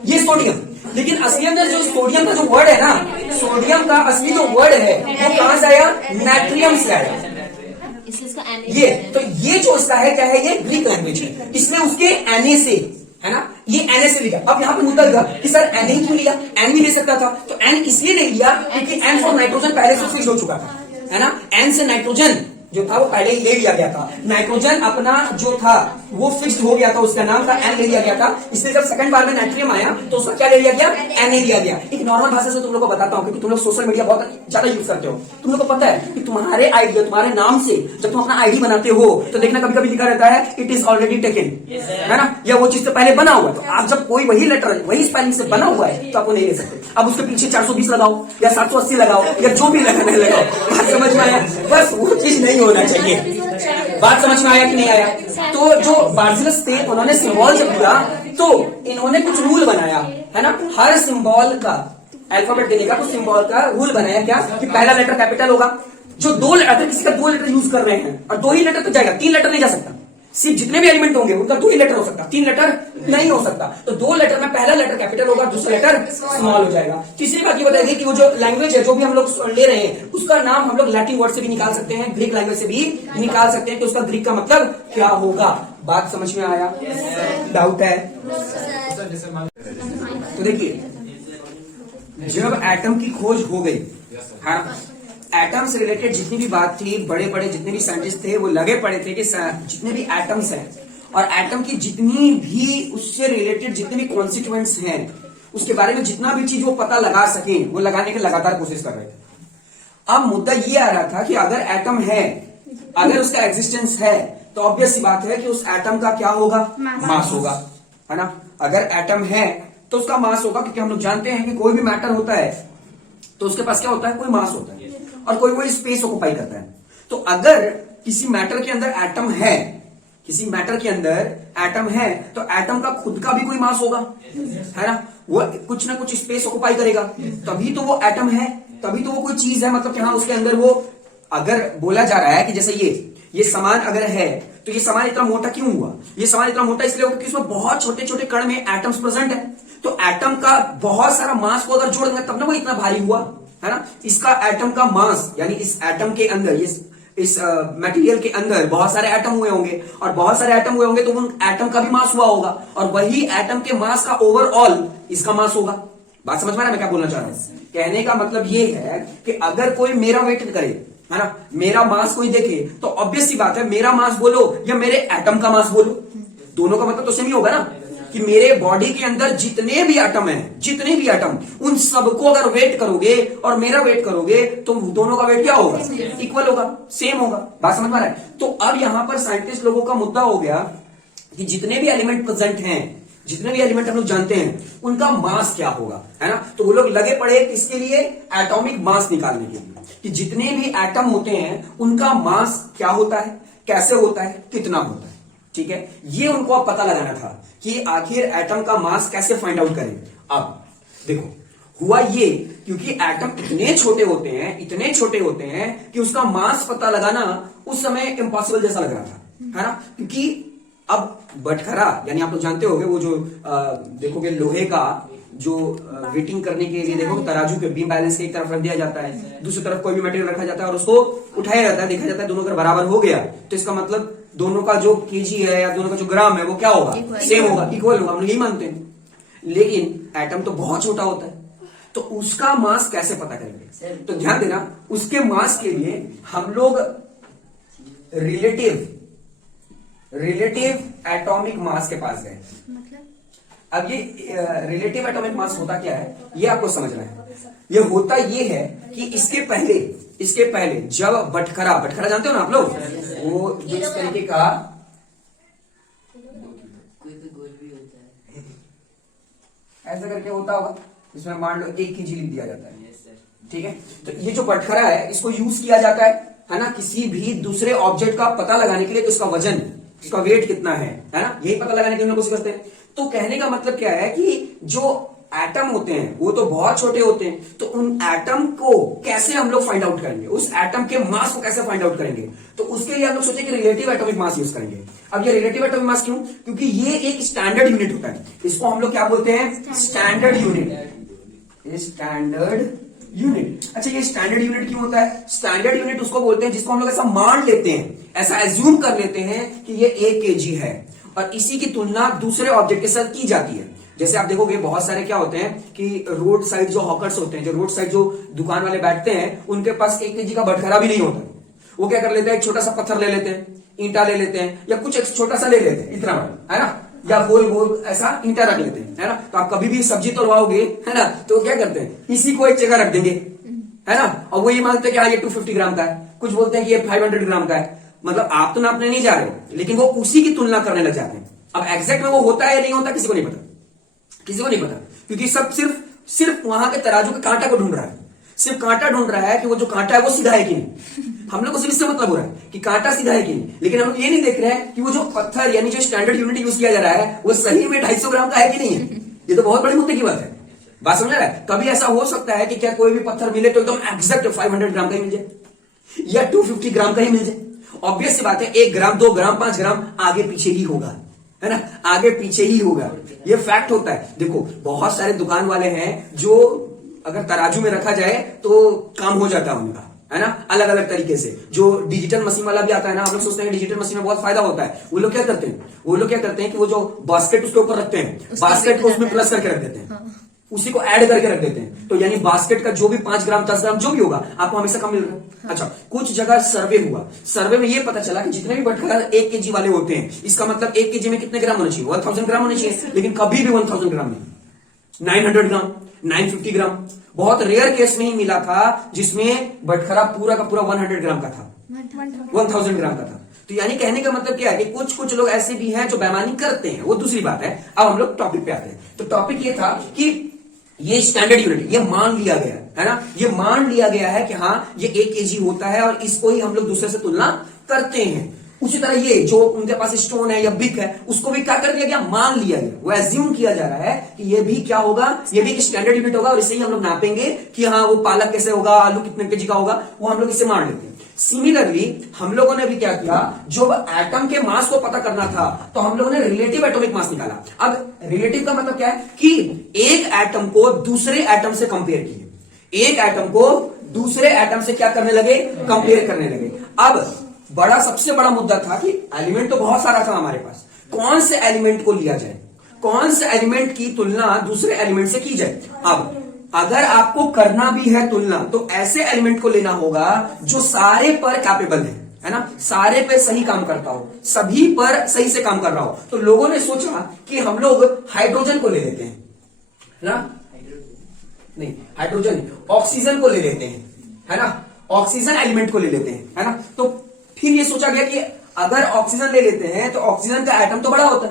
ये सोडियम, लेकिन असली अंदर जो सोडियम का जो वर्ड है ना, सोडियम का असली जो वर्ड है वो कहां से आया? नाइट्रियम से आया। ये तो ये जो इसका है क्या है? ये ग्रीक लैंग्वेज है, इसने उसके एनए से, है ना, ये एन से लिखा। अब यहाँ पे मुद्दा लगा कि सर एन ही क्यों लिया? एन भी ले सकता था, तो एन इसलिए नहीं लिया क्योंकि एन फॉर नाइट्रोजन पहले से फिक्स हो चुका था, है ना? एन से नाइट्रोजन जो था वो पहले ही ले लिया गया था। नाइट्रोजन अपना जो था वो फिक्स्ड हो गया था, उसका नाम था एन ले लिया गया था। इसलिए जब सेकंड बार में नाइट्रियम आया तो उसका क्या ले लिया गया, एन ले लिया गया। एक नॉर्मल भाषा से तुम लोग को बताता हूं, क्योंकि तुम लोग सोशल मीडिया बहुत ज्यादा यूज करते हो। तुम लोग को पता है कि तुम्हारे आईडी, तुम्हारे नाम से जब तुम अपना आईडी बनाते हो तो देखना कभी कभी लिखा रहता है इट इज ऑलरेडी टेकन, है ना, या वो चीज से पहले बना हुआ है। तो आप जब कोई वही लेटर वही स्पेलिंग से बना हुआ है तो आप वो नहीं ले सकते। अब उसके पीछे 420 लगाओ या 780 लगाओ या जो भी लगाना है लगाओ। बात समझ में आया? बस वो चीज नहीं होना चाहिए। बात समझ में आया कि नहीं आया? तो जो बार्जिलस थे उन्होंने सिंबल जब दिया तो इन्होंने कुछ रूल बनाया, है ना, हर सिंबल का अल्फाबेट देने का कुछ सिंबल का रूल बनाया। क्या कि पहला लेटर कैपिटल होगा। जो दो अगर किसी का 2 लेटर यूज कर रहे हैं और 2 ही लेटर तो जाएगा, 3 लेटर नहीं जा सकता। सिर्फ जितने भी एलिमेंट होंगे उनका 2 ही लेटर हो सकता, 3 लेटर नहीं हो सकता। तो 2 लेटर में पहला लेटर कैपिटल होगा, दूसरा लेटर स्मॉल हो जाएगा। तीसरी बात ये बताइए कि वो जो लैंग्वेज है जो भी हम लोग ले रहे हैं उसका नाम हम लोग लैटिन वर्ड से भी निकाल सकते हैं, ग्रीक लैंग्वेज से भी निकाल सकते हैं कि उसका ग्रीक का मतलब क्या होगा। बात समझ में आया? डाउट है? तो देखिए, जब एटम की खोज हो गई, हाँ, एटम से रिलेटेड जितनी भी बात थी, बड़े बड़े जितने भी साइंटिस्ट थे वो लगे पड़े थे कि जितने भी एटम्स हैं और एटम की जितनी भी उससे रिलेटेड जितने भी कॉन्स्टिट्यूएंट्स हैं उसके बारे में जितना भी चीज वो पता लगा सके वो लगाने की लगातार कोशिश कर रहे थे। अब मुद्दा ये आ रहा था कि अगर एटम है, अगर उसका एग्जिस्टेंस है तो ऑब्वियस सी बात है कि उस एटम का क्या होगा, मास होगा, है ना। अगर एटम है तो उसका मास होगा, क्योंकि हम लोग जानते हैं कि कोई भी मैटर होता है तो उसके पास क्या होता है, कोई मास होता है और कोई स्पेस ऑक्युपाई करता है। तो अगर किसी मैटर के अंदर एटम है, किसी मैटर के अंदर एटम है तो एटम का खुद का भी कोई मास होगा, है ना, वो कुछ ना कुछ स्पेस ऑक्युपाई करेगा, तभी तो वो एटम है, तभी तो वो कोई चीज है। मतलब कि हाँ, उसके अंदर वो, अगर बोला जा रहा है कि जैसे ये सामान अगर है तो ये सामान इतना मोटा क्यों हुआ, ये सामान इतना मोटा इसलिए होगा क्योंकि उसमें बहुत छोटे छोटे कण में एटम्स प्रेजेंट है। तो एटम का बहुत सारा मास को अगर जोड़ देंगे तब ना वो इतना भारी हुआ, है ना। इसका एटम का मास यानी इस एटम के अंदर, इस मटेरियल के अंदर बहुत सारे एटम हुए होंगे और बहुत सारे एटम हुए होंगे तो उन एटम का भी मास हुआ होगा और वही एटम के मास का ओवरऑल इसका मास होगा। बात समझ में आ रहा है मैं क्या बोलना चाह रहा हूं? कहने का मतलब ये है कि अगर कोई मेरा वेट करे, है ना, मेरा मास कोई देखे तो ऑब्वियस सी बात है मेरा मास बोलो या मेरे एटम का मास बोलो, दोनों का मतलब तो सेम ही होगा ना। कि मेरे बॉडी के अंदर जितने भी एटम हैं, जितने भी एटम, उन सबको अगर वेट करोगे और मेरा वेट करोगे तो दोनों का वेट क्या होगा, इक्वल होगा, सेम होगा। बात समझ में आ रहा है? तो अब यहां पर साइंटिस्ट लोगों का मुद्दा हो गया कि जितने भी एलिमेंट प्रेजेंट हैं, जितने भी एलिमेंट हम लोग जानते हैं उनका मास क्या होगा, है ना। तो वो लोग लगे पड़े किसके लिए, एटॉमिक मास निकालने के लिए, कि जितने भी एटम होते हैं उनका मास क्या होता है, कैसे होता है, कितना होता है। ठीक है, ये उनको अब पता लगाना था कि आखिर एटम का मास कैसे फाइंड आउट करें। अब देखो, हुआ ये क्योंकि एटम इतने छोटे होते हैं, इतने छोटे होते हैं कि उसका मास पता लगाना उस समय इम्पॉसिबल जैसा लग रहा था, है ना। क्योंकि अब बटखरा यानी आप लोग जानते होंगे वो जो देखोगे लोहे का जो वेटिंग करने के लिए देखो तराजू के बीम बैलेंस के एक तरफ रख दिया जाता है, दूसरी तरफ कोई भी मटेरियल रखा जाता है और उसको उठाया जाता है, देखा जाता है दोनों अगर बराबर हो गया तो इसका मतलब दोनों का जो केजी है या दोनों का जो ग्राम है वो क्या होगा, सेम होगा, इक्वल होगा, हम लोग यही मानते हैं। लेकिन एटम तो बहुत छोटा होता है, तो उसका मास कैसे पता करेंगे? तो ध्यान देना, उसके मास के लिए हम लोग रिलेटिव एटॉमिक मास के पास गए। अब ये रिलेटिव एटॉमिक मास होता क्या है ये आपको समझना है। ये होता ये है कि इसके पहले जब बटखरा जानते हो ना आप लोग, वो जो इस तरीके का ऐसा करके होता होगा, इसमें मान लो 1 kg लिख दिया जाता है, ठीक है। तो ये जो बटखरा है इसको यूज किया जाता है ना, किसी भी दूसरे ऑब्जेक्ट का पता लगाने के लिए, तो इसका वजन, इसका वेट कितना है ना, यही पता लगाने के लिए हम लोग करते हैं। तो कहने का मतलब क्या है कि जो एटम होते हैं वो तो बहुत छोटे होते हैं, तो उन एटम को कैसे हम लोग फाइंड आउट करेंगे, उस एटम के मास को कैसे फाइंड आउट करेंगे? तो उसके लिए हम लोग सोचे कि रिलेटिव एटॉमिक मास यूज करेंगे। अब ये रिलेटिव एटॉमिक मास क्यों? क्योंकि ये एक स्टैंडर्ड यूनिट होता है, इसको हम लोग क्या बोलते हैं, स्टैंडर्ड यूनिट। स्टैंडर्ड यूनिट, अच्छा ये स्टैंडर्ड यूनिट क्यों होता है? स्टैंडर्ड यूनिट उसको बोलते हैं जिसको हम लोग ऐसा मान लेते हैं, ऐसा एज्यूम कर लेते हैं कि ये 1 kg है और इसी की तुलना दूसरे ऑब्जेक्ट के साथ की जाती है। जैसे आप देखोगे बहुत सारे क्या होते हैं कि रोड साइड जो हॉकर्स होते हैं, जो रोड साइड जो दुकान वाले बैठते हैं, उनके पास 1 kg का बटखरा भी नहीं होता, वो क्या कर लेते हैं, एक छोटा सा पत्थर ले लेते हैं, ईंटा ले लेते हैं, या कुछ एक छोटा सा ले लेते हैं इतना बड़ा, है ना, या गोल गोल ऐसा ईंटा रख लेते हैं, है ना। तो आप कभी भी सब्जी तोड़वाओगे, है ना, तो क्या करते हैं, इसी को एक जगह रख देंगे, है ना, और वो ये मानते हैं कि हाँ ये 250 ग्राम का है, कुछ बोलते हैं कि ये 500 ग्राम का है। मतलब आप तो नापने नहीं जा रहे हो, लेकिन वो उसी की तुलना करने लग जाते हैं। अब एग्जैक्ट में वो होता है या नहीं होता, किसी को नहीं पता, किसी को नहीं पता, क्योंकि सब सिर्फ वहां के तराजू के कांटा को ढूंढ रहा है, सिर्फ कांटा ढूंढ रहा है कि वो जो कांटा है वो सीधा है कि नहीं। हम लोग को सिर्फ इससे मतलब हो रहा है कि कांटा सीधा है कि नहीं, लेकिन हम लोग ये नहीं देख रहे हैं कि वो जो पत्थर यानी जो स्टैंडर्ड यूनिट यूज किया जा रहा है वो सही में 250 ग्राम का है कि नहीं है। ये तो बहुत बड़े मुद्दे की बात है, बात समझ रहा है। कभी ऐसा हो सकता है कि क्या कोई भी पत्थर मिले तो एकदम एग्जैक्ट 500 ग्राम का ही मिल जाए या 250 ग्राम का ही मिल जाए। ऑब्वियस सी बात है, 1 ग्राम 2 ग्राम 5 ग्राम आगे पीछे ही होगा, है ना, आगे पीछे ही होगा, ये फैक्ट होता है। देखो बहुत सारे दुकान वाले हैं जो अगर तराजू में रखा जाए तो काम हो जाता है उनका, है ना, अलग अलग तरीके से। जो डिजिटल मशीन वाला भी आता है ना, हम लोग सोचते हैं डिजिटल मशीन में बहुत फायदा होता है, वो लोग क्या करते हैं कि वो जो बास्केट उसके ऊपर रखते हैं, बास्केट को उसमें प्लस करके रख देते हैं, उसी को ऐड करके रख देते हैं, तो यानी बास्केट का जो भी 5 ग्राम 10 ग्राम जो भी होगा आपको हमेशा कम मिल रहा है। अच्छा, कुछ जगह सर्वे हुआ, सर्वे में ये पता चला कि जितने भी बटखरा 1 kg वाले होते हैं, इसका मतलब 1 kg में कितने ग्राम होना चाहिए, 1000 ग्राम होने चाहिए, लेकिन कभी भी 1000 ग्राम नहीं, 900 ग्राम 950 ग्राम। बहुत रेयर केस में ही मिला था जिसमें बटखरा पूरा का पूरा 100 ग्राम का था, 1000 ग्राम का था। तो यानी कहने का मतलब क्या है कि कुछ लोग ऐसे भी हैं जो बेईमानी करते हैं, वो दूसरी बात है। अब हम लोग टॉपिक पे आते हैं। तो टॉपिक ये था कि ये स्टैंडर्ड यूनिट ये मान लिया गया है ना, ये मान लिया गया है कि हाँ ये 1 kg होता है और इसको ही हम लोग दूसरे से तुलना करते हैं। उसी तरह ये जो उनके पास स्टोन है या बिक है, उसको भी क्या कर दिया गया, मान लिया गया, वो एज्यूम किया जा रहा है कि ये भी क्या होगा, ये भी एक स्टैंडर्ड यूनिट होगा और इससे ही हम लोग नापेंगे कि हाँ वो पालक कैसे होगा, आलू कितने केजी का होगा, वो हम लोग इससे मान लेते हैं। सिमिलरली हम लोगों ने भी क्या किया, जो एटम के मास को पता करना था तो हम लोगों ने रिलेटिव एटॉमिक मास निकाला। अब रिलेटिव का मतलब क्या है कि एक एटम को दूसरे एटम से कंपेयर किए, एक एटम को दूसरे एटम से क्या करने लगे, कंपेयर करने लगे। अब सबसे बड़ा मुद्दा था कि एलिमेंट तो बहुत सारा था हमारे पास, कौन से एलिमेंट को लिया जाए, कौन से एलिमेंट की तुलना दूसरे एलिमेंट से की जाए। अब अगर आपको करना भी है तुलना, तो ऐसे एलिमेंट को लेना होगा जो सारे पर कैपेबल है ना, सारे पे सही काम करता हो, सभी पर सही से काम कर रहा हो। तो लोगों ने सोचा कि हम लोग हाइड्रोजन को ले लेते हैं ना, नहीं हाइड्रोजन, ऑक्सीजन को ले लेते हैं, है ना, ऑक्सीजन एलिमेंट को ले लेते हैं, है ना। तो फिर ये सोचा गया कि अगर ऑक्सीजन ले लेते हैं तो ऑक्सीजन का एटम तो बड़ा होता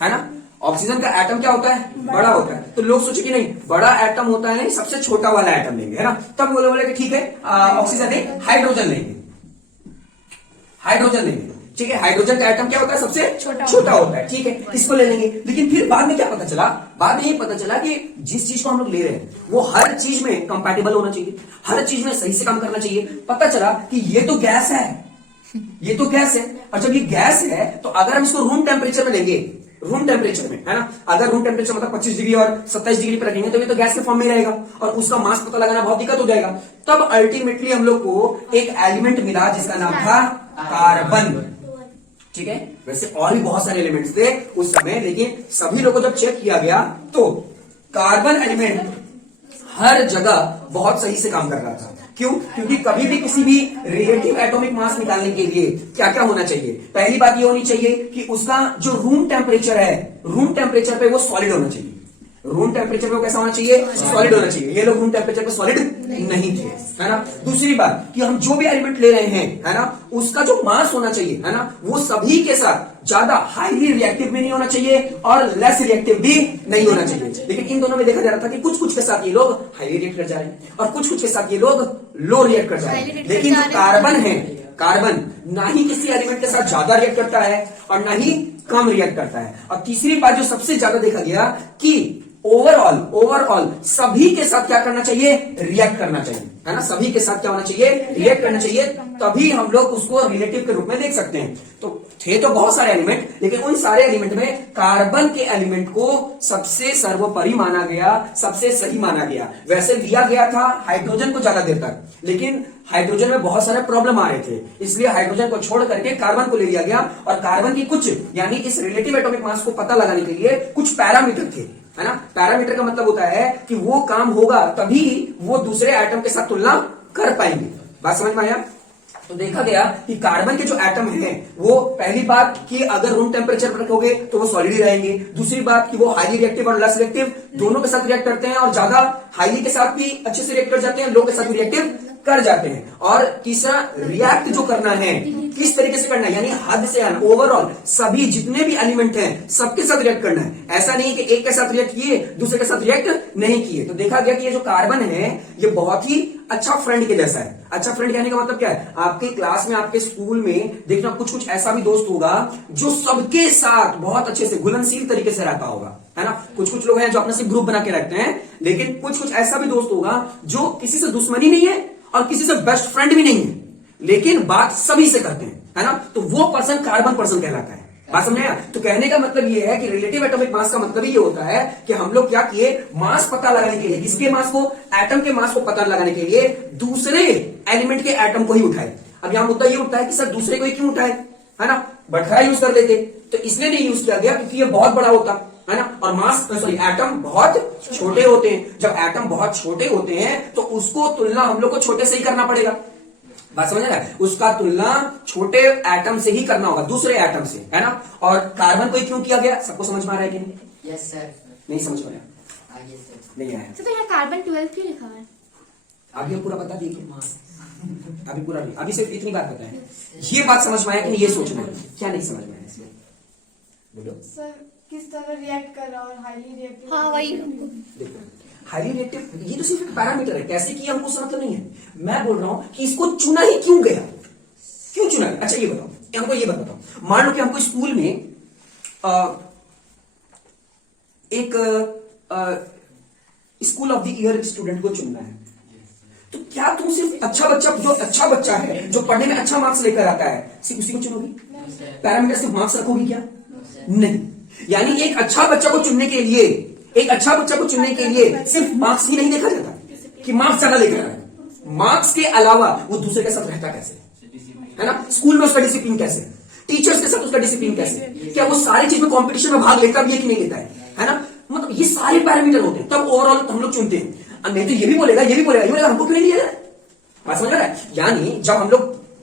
है ना, ऑक्सीजन का एटम क्या होता है, बड़ा होता है। तो लोग सोचे कि नहीं, बड़ा एटम होता है, सबसे छोटा वाला एटम लेंगे, है ना। तब बोले कि ठीक है ऑक्सीजन नहीं, हाइड्रोजन लेंगे, हाइड्रोजन लेंगे, ठीक है। हाइड्रोजन का एटम क्या होता है, सबसे छोटा होता है, ठीक है, इसको ले लेंगे। लेकिन फिर बाद में क्या पता चला, बाद में ये पता चला कि जिस चीज को हम लोग ले रहे हैं वो हर चीज में कंपैटिबल होना चाहिए, हर चीज में सही से काम करना चाहिए। पता चला कि ये तो गैस है, ये तो गैस है, और जब ये गैस है तो अगर हम इसको रूम टेम्परेचर में लेंगे, रूम टेम्परेचर में, है ना, अगर रूम टेम्परेचर मतलब 25 डिग्री और 27 डिग्री पर रखेंगे तो ये तो गैस के फॉर्म में रहेगा और उसका मास पता लगाना बहुत दिक्कत हो जाएगा। तब अल्टीमेटली हम लोग को एक एलिमेंट मिला जिसका नाम था कार्बन, ठीक है। वैसे और भी बहुत सारे एलिमेंट्स थे उस समय, लेकिन सभी लोगों को जब चेक किया गया तो कार्बन एलिमेंट हर जगह बहुत सही से काम कर रहा था। क्यों? क्योंकि कभी भी किसी भी रिलेटिव एटॉमिक मास निकालने के लिए क्या क्या होना चाहिए, पहली बात ये होनी चाहिए कि उसका जो रूम टेम्परेचर है, रूम टेम्परेचर पे वो सॉलिड होना चाहिए, रूम टेम्परेचर पे वो कैसा होना चाहिए, सॉलिड होना चाहिए। ये लोग रूम टेम्परेचर पे सॉलिड नहीं थे, है ना। दूसरी बात कि हम जो भी एलिमेंट ले रहे हैं, है ना, उसका जो मास होना चाहिए, है ना, वो सभी के साथ ज्यादा हाईली रिएक्टिव भी नहीं होना चाहिए और लेस रिएक्टिव भी नहीं होना चाहिए। लेकिन इन दोनों में देखा जा रहा था कि कुछ के साथ ये लोग हाईली रिएक्ट कर जा रहे हैं और कुछ के साथ ये लोग लो रिएक्ट कर जा रहे हैं। लेकिन जो कार्बन है, कार्बन ना ही किसी एलिमेंट के साथ ज्यादा रिएक्ट करता है और ना ही कम रिएक्ट करता है। और तीसरी बात जो सबसे ज्यादा देखा गया कि ओवरऑल सभी के साथ क्या करना चाहिए, रिएक्ट करना चाहिए, है ना, सभी के साथ क्या होना चाहिए, रिएक्ट करना चाहिए। तभी हम लोग उसको रिलेटिव के रूप में देख सकते हैं। तो थे तो बहुत सारे एलिमेंट, लेकिन उन सारे एलिमेंट में कार्बन के एलिमेंट को सबसे सर्वोपरि माना गया, सबसे सही माना गया। वैसे लिया गया था हाइड्रोजन को ज्यादा देर तक, लेकिन हाइड्रोजन में बहुत सारे प्रॉब्लम आ रहे थे, इसलिए हाइड्रोजन को छोड़ करके कार्बन को ले लिया गया। और कार्बन की कुछ यानी इस रिलेटिव एटॉमिक मास को पता लगाने के लिए कुछ पैरामीटर थे, है ना। पैरामीटर का मतलब होता है कि वो काम होगा तभी वो दूसरे एटम के साथ तुलना कर पाएंगे। बात समझ में आया? तो देखा गया कि कार्बन के जो एटम हैं वो पहली बात कि अगर रूम टेम्परेचर पर रखोगे तो वो सॉलिड ही रहेंगे। दूसरी बात कि वो हाईली रिएक्टिव और लेस रिएक्टिव दोनों के साथ रिएक्ट करते हैं, और ज्यादा हाईली के साथ भी अच्छे से रिएक्ट कर जाते हैं, लो के साथ भी रिएक्टिव कर जाते हैं। और तीसरा, रिएक्ट जो करना है किस तरीके से करना है, यानी हद से ओवरऑल सभी जितने भी एलिमेंट हैं सबके साथ रिएक्ट करना है। ऐसा नहीं है कि एक के साथ रिएक्ट किए दूसरे के साथ रिएक्ट नहीं किए। तो देखा गया कि ये जो कार्बन है ये बहुत ही अच्छा फ्रेंड के जैसा है। अच्छा फ्रेंड कहने का मतलब क्या है, आपके क्लास में आपके स्कूल में देखना कुछ कुछ ऐसा भी दोस्त होगा जो सबके साथ बहुत अच्छे से घुलनशील तरीके से रहता होगा, है ना। कुछ कुछ लोग हैं जो अपना से ग्रुप बना के रखते हैं, लेकिन कुछ कुछ ऐसा भी दोस्त होगा जो किसी से दुश्मनी नहीं है और किसी से बेस्ट फ्रेंड भी नहीं है, लेकिन बात सभी से करते हैं, है ना। तो वो पर्सन कार्बन पर्सन कहलाता है। बात समझ आया? तो कहने का मतलब ये है कि रिलेटिव एटॉमिक मास का मतलब ये होता है कि हम लोग क्या किए, मास पता लगाने के लिए, किसके मास को, एटम के मास को पता लगाने के लिए दूसरे एलिमेंट के एटम को ही उठाए। अब यहां मुद्दा ये उठता है कि सर दूसरे को ही क्यों उठाए, है ना, बटखरा यूज कर लेते, तो इसलिए नहीं यूज किया गया क्योंकि ये बहुत बड़ा होता है ना, और मास सॉरी एटम बहुत छोटे होते हैं। जब एटम बहुत छोटे होते हैं तो उसको तुलना हम लोग को छोटे से ही करना पड़ेगा। बात समझ रहा है? उसका तुलना छोटे एटम से ही करना होगा, दूसरे एटम से, है ना। और कार्बन को ही क्यों किया गया, सबको समझ में आ रहा है कि नहीं? Yes sir. नहीं समझ में आया? नहीं आया तो यहाँ कार्बन 12 क्यों लिखा हुआ है? आगे पूरा बता दीजिए, अभी पूरा नहीं, अभी सिर्फ इतनी बात बताएं। ये बात समझ में आया कि नहीं, ये सोचना है, क्या नहीं समझ में आया इसलिए बोलो सर किस तरह रिएक्ट कर रहा और हाईली रिएक्टिव। हाँ वही। देखो हाईली रिएक्टिव ये तो सिर्फ एक पैरामीटर है, कैसे किया हमको उससे मतलब नहीं है। मैं बोल रहा हूं कि इसको चुना ही क्यों गया, क्यों चुना गया। अच्छा ये बताओ, हमको ये बात बताओ, मान लो कि हमको स्कूल में एक school of the year student को चुनना है, तो क्या तुम सिर्फ अच्छा बच्चा, जो अच्छा बच्चा है जो पढ़ने में अच्छा मार्क्स लेकर आता है, सिर्फ उसी को चुनोगी? पैरामीटर सिर्फ मार्क्स रखोगी क्या? नहीं। यानी एक अच्छा बच्चा को चुनने के लिए, एक अच्छा बच्चा को चुनने के लिए सिर्फ मार्क्स ही नहीं देखा जाता कि मार्क्स ज्यादा लेकर आए, मार्क्स के अलावा वो दूसरे के साथ रहता कैसे, है ना। स्कूल में उसका डिसिप्लिन कैसे, टीचर्स के साथ उसका डिसिप्लिन कैसे, क्या वो सारी चीज में कंपटीशन में भाग लेता भी है कि नहीं लेता है ना। मतलब ये सारे पैरामीटर होते हैं, तब ओवरऑल हम लोग चुनते हैं। नहीं तो ये भी बोलेगा ये भी बोलेगा, ये बोलेगा हमको क्यों नहीं लिया जाए। बात समझ रहा है? यानी जब हम लोग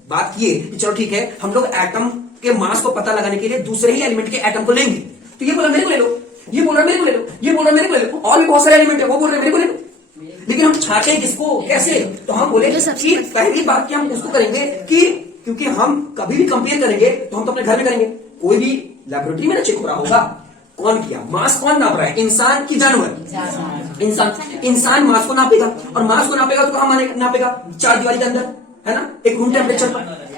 बात किए कि चलो ठीक है हम लोग एटम के मास को पता लगाने के लिए दूसरे ही एलिमेंट के एटम को लेंगे, तो ये बोला मेरे को ले लो, ये बोल रहा मेरे को ले लो, ये बोल रहा मेरे को ले लो, और भी बहुत सारे एलिमेंट है वो बोल रहे मेरे को ले लो, लेकिन हम छाटे हैं किसको, कैसे? तो हम बोले कि पहली बात कि हम उसको करेंगे कि क्योंकि हम कभी भी कंपेयर करेंगे तो हम तो अपने घर में करेंगे, कोई भी लेबोरेटरी में ना चेक हो रहा होगा कौन किया, मास कौन नाप रहा है, इंसान की जानवर? इंसान मास को नापेगा, और मास को नापेगा तो कहां नापेगा, चार दीवारी के अंदर, है ना, एक रूम टेम्परेचर पर।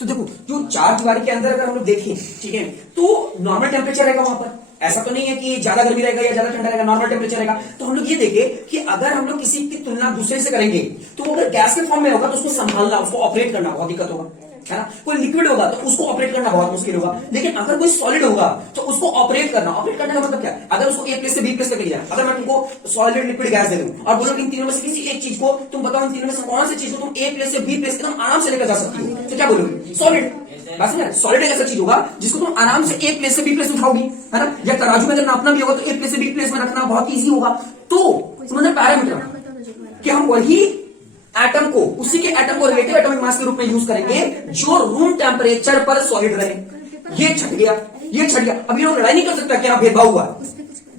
तो देखो जो चार दीवारी के अंदर अगर हम लोग देखें, ठीक है, तो नॉर्मल टेम्परेचर रहेगा वहां पर, ऐसा तो नहीं है कि ज्यादा गर्मी रहेगा या ज्यादा ठंडा रहेगा, नॉर्मल टेम्परेचर रहेगा। तो हम लोग ये देखें कि अगर हम लोग किसी की तुलना दूसरे से करेंगे तो वो अगर गैस के फॉर्म में होगा तो उसको संभालना, उसको ऑपरेट करना बहुत दिक्कत होगा, है ना। कोई लिक्विड होगा तो उसको ऑपरेट करना बहुत मुश्किल होगा, लेकिन अगर कोई सॉलिड होगा तो उसको ऑपरेट करना का मतलब क्या है, अगर उसको ए प्लेस से बी प्लेस तक ले जाए, अगर मैं तुमको सॉलिड लिक्विड गैस दे दूं और बोलो इन तीनों में से किसी एक चीज को तुम बताओ, इन तीनों में से कौन सी चीज को तुम ए प्लेस से बी प्लेस एकदम आराम से लेकर जा सकती हो, तो क्या बोलोगे? सॉलिड। बस सॉलिड एक ऐसा चीज होगा जिसको तुम आराम से ए प्लेस से बी प्लेस उठाओगी, है ना। या तराजू में अगर नापना भी होगा तो ए प्लेस से बी प्लेस में रखना बहुत ईजी होगा। तो मतलब पैरामीटर कि हम वही एटम को, उसी के एटम को रिलेटिव एटॉमिक मास के रूप में यूज करेंगे जो रूम टेम्परेचर पर सॉलिड रहे। ये छट गया, ये छट गया। अब ये लोग लड़ाई नहीं कर सकता कि यहाँ भेदभाव हुआ,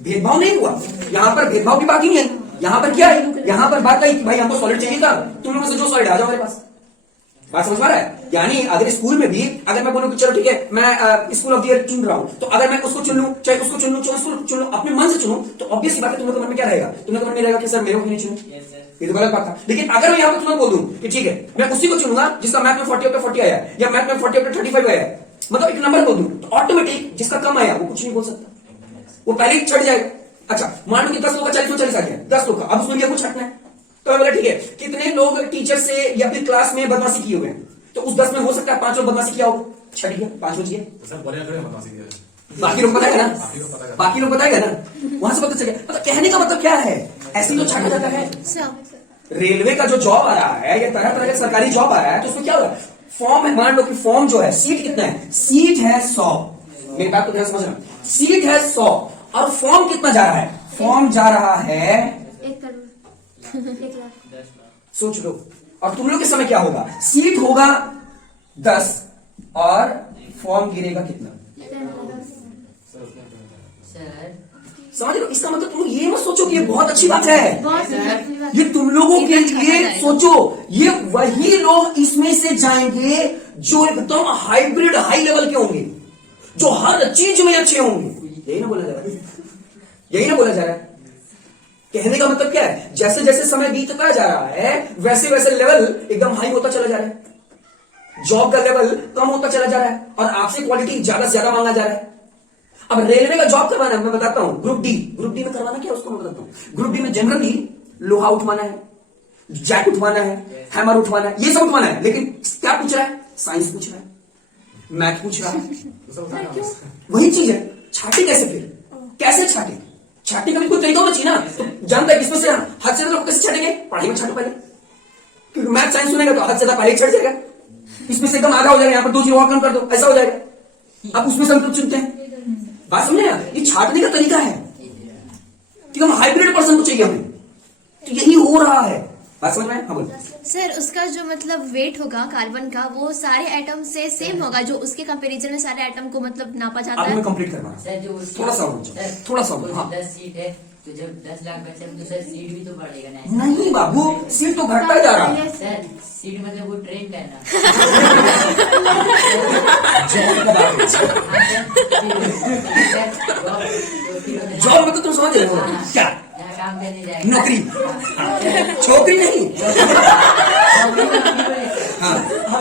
भेदभाव नहीं हुआ, यहाँ पर भेदभाव की बात ही नहीं है। यहाँ पर क्या है, यहाँ पर बात आई कि भाई हमको सॉलिड चाहिए था, तुम लोगों से जो सॉलिड आ जाओ मेरे पास। बात समझ पा रहा है? यानी अगर स्कूल में भी अगर मैं बोलूं कि चलो ठीक है मैं स्कूल ऑफ द ईयर चुन रहा हूं, तो अगर मैं उसको चुन लूं, चाहे उसको चुन लूं, चाहे उसको चुन लूं, अपने मन से चुनूं, तो ऑब्वियस बात है तुम लोग के मन में क्या रहेगा, तुम लोग के मन में रहेगा कि सर मेरे को नहीं चुनूं, ये तो गलत बात था। लेकिन अगर मैं यहाँ पर तुरंत बोल दूं कि ठीक है मैं उसी को चुनूंगा जिसका मैथ में 40 40 आया या मैथ में 40 35 आया, मतलब एक नंबर बोल दूं, तो ऑटोमेटिक जिसका कम आया वो कुछ नहीं बोल सकता, वो पहले ही छट जाएगा। अच्छा मान लो कि 10 लोग का 40 आ गया, 10 लोग का, अब उसमें कुछ हटना है, तो मैं बोला ठीक है कितने लोग टीचर से या फिर क्लास में बदमाशी किए हुए हैं, तो उस 10 में हो सकता है 5 लोग बदमाशी किया हो, छट गया, 5 बचिए, बाकी लोग बताएगा ना, बाकी लोग बताएगा ना, वहां से पता चल गया। मतलब कहने का मतलब क्या है, ऐसे तो छाटा जाता है। रेलवे का जो जॉब आ रहा है या तरह तरह का सरकारी जॉब आ रहा है, तो उसमें क्या होगा, फॉर्म है, मान लो कि फॉर्म जो है, सीट कितना है, सीट है 100, मेरी बात को ध्यान समझना, सीट है 100 और फॉर्म कितना जा रहा है, फॉर्म जा रहा है 1 करोड़ 1 लाख सोच लो। और तुम लोग के समय क्या होगा, सीट होगा 10 और फॉर्म गिरेगा कितना, समझ लो। इसका मतलब तुम लोग ये मत सोचो कि ये बहुत अच्छी बात है, बहुत अच्छी बात ये तुम लोगों के लिए सोचो, ये वही लोग इसमें से जाएंगे जो एकदम हाइब्रिड हाई लेवल के होंगे, जो हर चीज में अच्छे होंगे। यही ना बोला जा रहा है, यही ना बोला जा रहा है। कहने का मतलब क्या है, जैसे जैसे समय बीतता जा रहा है वैसे वैसे लेवल एकदम हाई होता चला जा रहा है, जॉब का लेवल कम होता चला जा रहा है और आपसे क्वालिटी ज्यादा से ज्यादा मांगा जा रहा है। अब रेलवे का जॉब करवाना है, मैं बताता हूं, ग्रुप डी में करवाना क्या है उसको मैं बताता हूं। ग्रुप डी में जनरली लोहा उठवाना है, जैक उठवाना है, हैमर उठवाना है, ये सब उठवाना है। लेकिन क्या पूछ रहा है, साइंस पूछ रहा है, मैथ पूछ रहा है, वही चीज है। छाटे कैसे, फिर कैसे छाटे, छाटने का भी कोई तरीका होना चाहिए ना। तो जानता है किसमें से हद से ज्यादा लोग कैसे छाटेंगे, पढ़ाई में छाटो पहले, क्योंकि मैथ साइंस सुनेगा तो हद से ज्यादा पहले छट जाएगा, इसमें से एकदम आधा हो जाएगा, यहाँ पर 2 जीरो और कम कर दो, ऐसा हो जाएगा। अब उसमें से हम चुनते हैं, बात समझे ना, ये छाटने का तरीका है कि हम हाइब्रिड पर्सन को चाहिए हमें, तो यही हो रहा है। बात समझ में, हाँ बोलो। सर उसका जो मतलब वेट होगा कार्बन का, वो सारे एटम से सेम होगा, जो उसके कंपैरिजन में सारे एटम को मतलब नापा जाता अभी है। मैं कंप्लीट करवा रहा सर जो हूं, थोड़ा सा थोड़ा सा हाँ। 10 सीट है तो जब 10 लाख बच्चे में तो सर सीट भी तो बढ़ेगा ना। नहीं बाबू, सीट तो घटता जा रहा है। सर सीट मतलब वो ट्रेन का है ना। जॉब में तो तुम समझ रहे हो क्या, यहाँ काम करने जाएगा नौकरी, छोकरी नहीं। हाँ हाँ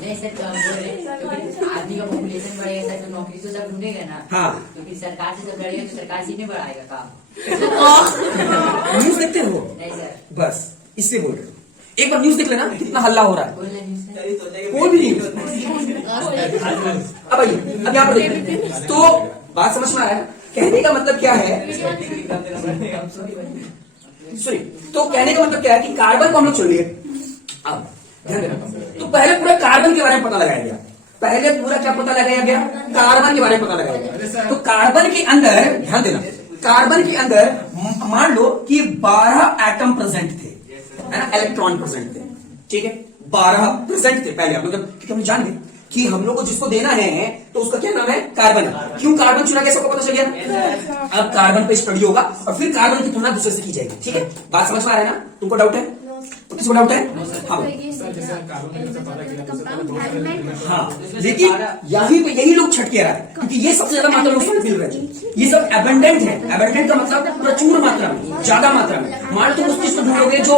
नहीं सर, तो हम बोल रहे हैं, क्योंकि आदमी का पॉपुलेशन बढ़ेगा सर, तो नौकरी तो सब ढूंढेगा ना। हाँ। तो फिर सरकार से सब लड़ेगा तो सरकार सीट नहीं बढ़ाएगा काम। न्यूज देखते हो, नहीं सर, बस इससे बोल रहे हो। एक बार न्यूज देख लेना कितना हल्ला हो रहा है, बोल नहीं सर। कोई भी न्यूज। अब आइए, अब यहाँ पर देखिए, तो बात समझ में आया, कहने का मतलब क्या है, सॉरी, तो कहने का मतलब क्या है कि कार्बन को हम लोग चुन लिए। अब ध्यान देना, तो पहले पूरा कार्बन के बारे में पता लगाया गया, पहले पूरा क्या पता लगाया गया, कार्बन के बारे में पता लगाया गया। तो कार्बन के अंदर ध्यान देना, कार्बन के अंदर मान लो कि 12 एटम प्रेजेंट थे, है ना, इलेक्ट्रॉन प्रेजेंट थे, ठीक है, 12 प्रेजेंट थे पहले हम लोग, क्योंकि हम जान गए कि हम लोग को जिसको देना है तो उसका क्या नाम है, कार्बन। क्यों कार्बन चुना गया सबको पता चल गया। अब कार्बन पे स्टडी होगा और फिर कार्बन की तुलना दूसरे से की जाएगी, ठीक है। बात समझ में आ रहा है ना, तुमको डाउट है, तो किसको डाउट है, हाँ हाँ। लेकिन यहीं पे यही लोग छटके रहा है, क्योंकि ये सबसे ज्यादा मात्रा में उसको मिल रहा है, ये सब एबंडेंट है। एबंडेंट का मतलब प्रचुर मात्रा में, ज्यादा मात्रा में। मान लो तुम उस चीज को ढूंढोगे जो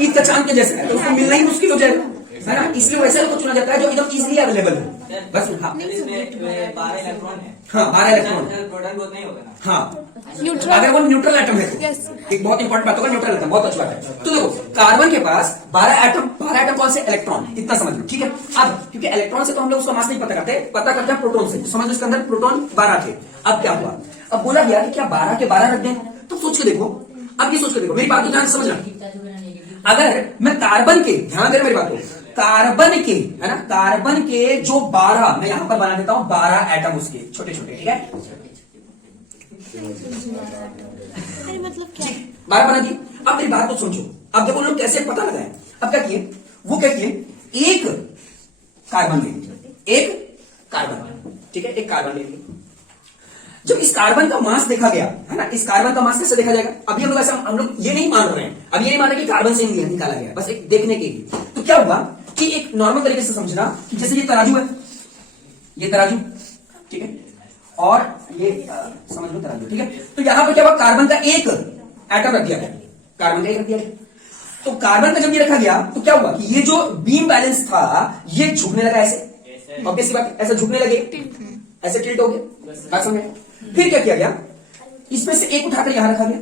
ईद का चांद के जैसा है, तो उसको मिलना ही मुश्किल हो जाएगा, है ना। इसलिए वैसे लोग को चुना जाता है जो एकदम इजीली अवेलेबल है। बस हाँ 12 इलेक्ट्रॉन है। हाँ 12 इलेक्ट्रॉन, प्रोटॉन बहुत नहीं होगा ना। हाँ अगर वो न्यूट्रल एटम है तो एक बहुत इंपॉर्टेंट बात होगा, न्यूट्रल एटम बहुत अच्छी बात है। तो देखो कार्बन के पास 12 एटम कौन से, इलेक्ट्रॉन, इतना समझ लो, ठीक है। अब क्योंकि इलेक्ट्रॉन से तो हम लोग उसका मास नहीं पता करते, पता करते हैं प्रोटॉन से, समझ लो इसके अंदर प्रोटॉन 12 थे। अब क्या हुआ, अब बोला गया कि क्या 12 के 12 रख दें, तो सोच के देखो, अब ये सोच के देखो, मेरी बात को ध्यान से समझना। अगर मैं कार्बन के, ध्यान देना मेरी बात को, कार्बन के, है ना, कार्बन के जो 12, मैं यहां पर बना देता हूं 12 एटम उसके छोटे छोटे, ठीक है, अरे मतलब क्या, 12 बना दिए। अब मेरी बात को समझो, अब देखो लोग कैसे पता लगाए। अब क्या किए, वो क्या किए, एक कार्बन ले लिए, एक कार्बन, ठीक है, एक कार्बन ले लिए। जब इस कार्बन का मास देखा गया, है ना, इस कार्बन का मास कैसे देखा जाएगा, अभी हम लोग ऐसा, हम लोग ये नहीं मान रहे हैं, अभी ये नहीं मान रहे कि कार्बन से ही निकाला गया, बस एक देखने के लिए। तो क्या हुआ कि एक नॉर्मल तरीके से समझना कि जैसे ये तराजू है, ये तराजू, ठीक है, और ये समझ लो तराजू, ठीक है। तो यहां पर क्या हुआ, कार्बन का एक एटम रख दिया गया, कार्बन का एक रख दिया गया। तो कार्बन का जब ये रखा गया तो क्या हुआ कि ये जो बीम बैलेंस था ये झुकने लगा, ऐसे ऑब्वियस सी बात, ऐसे झुकने लगे, ऐसे टिल्ट हो गया, बात समझे। फिर क्या किया गया, इसमें से एक उठाकर यहां रखा गया,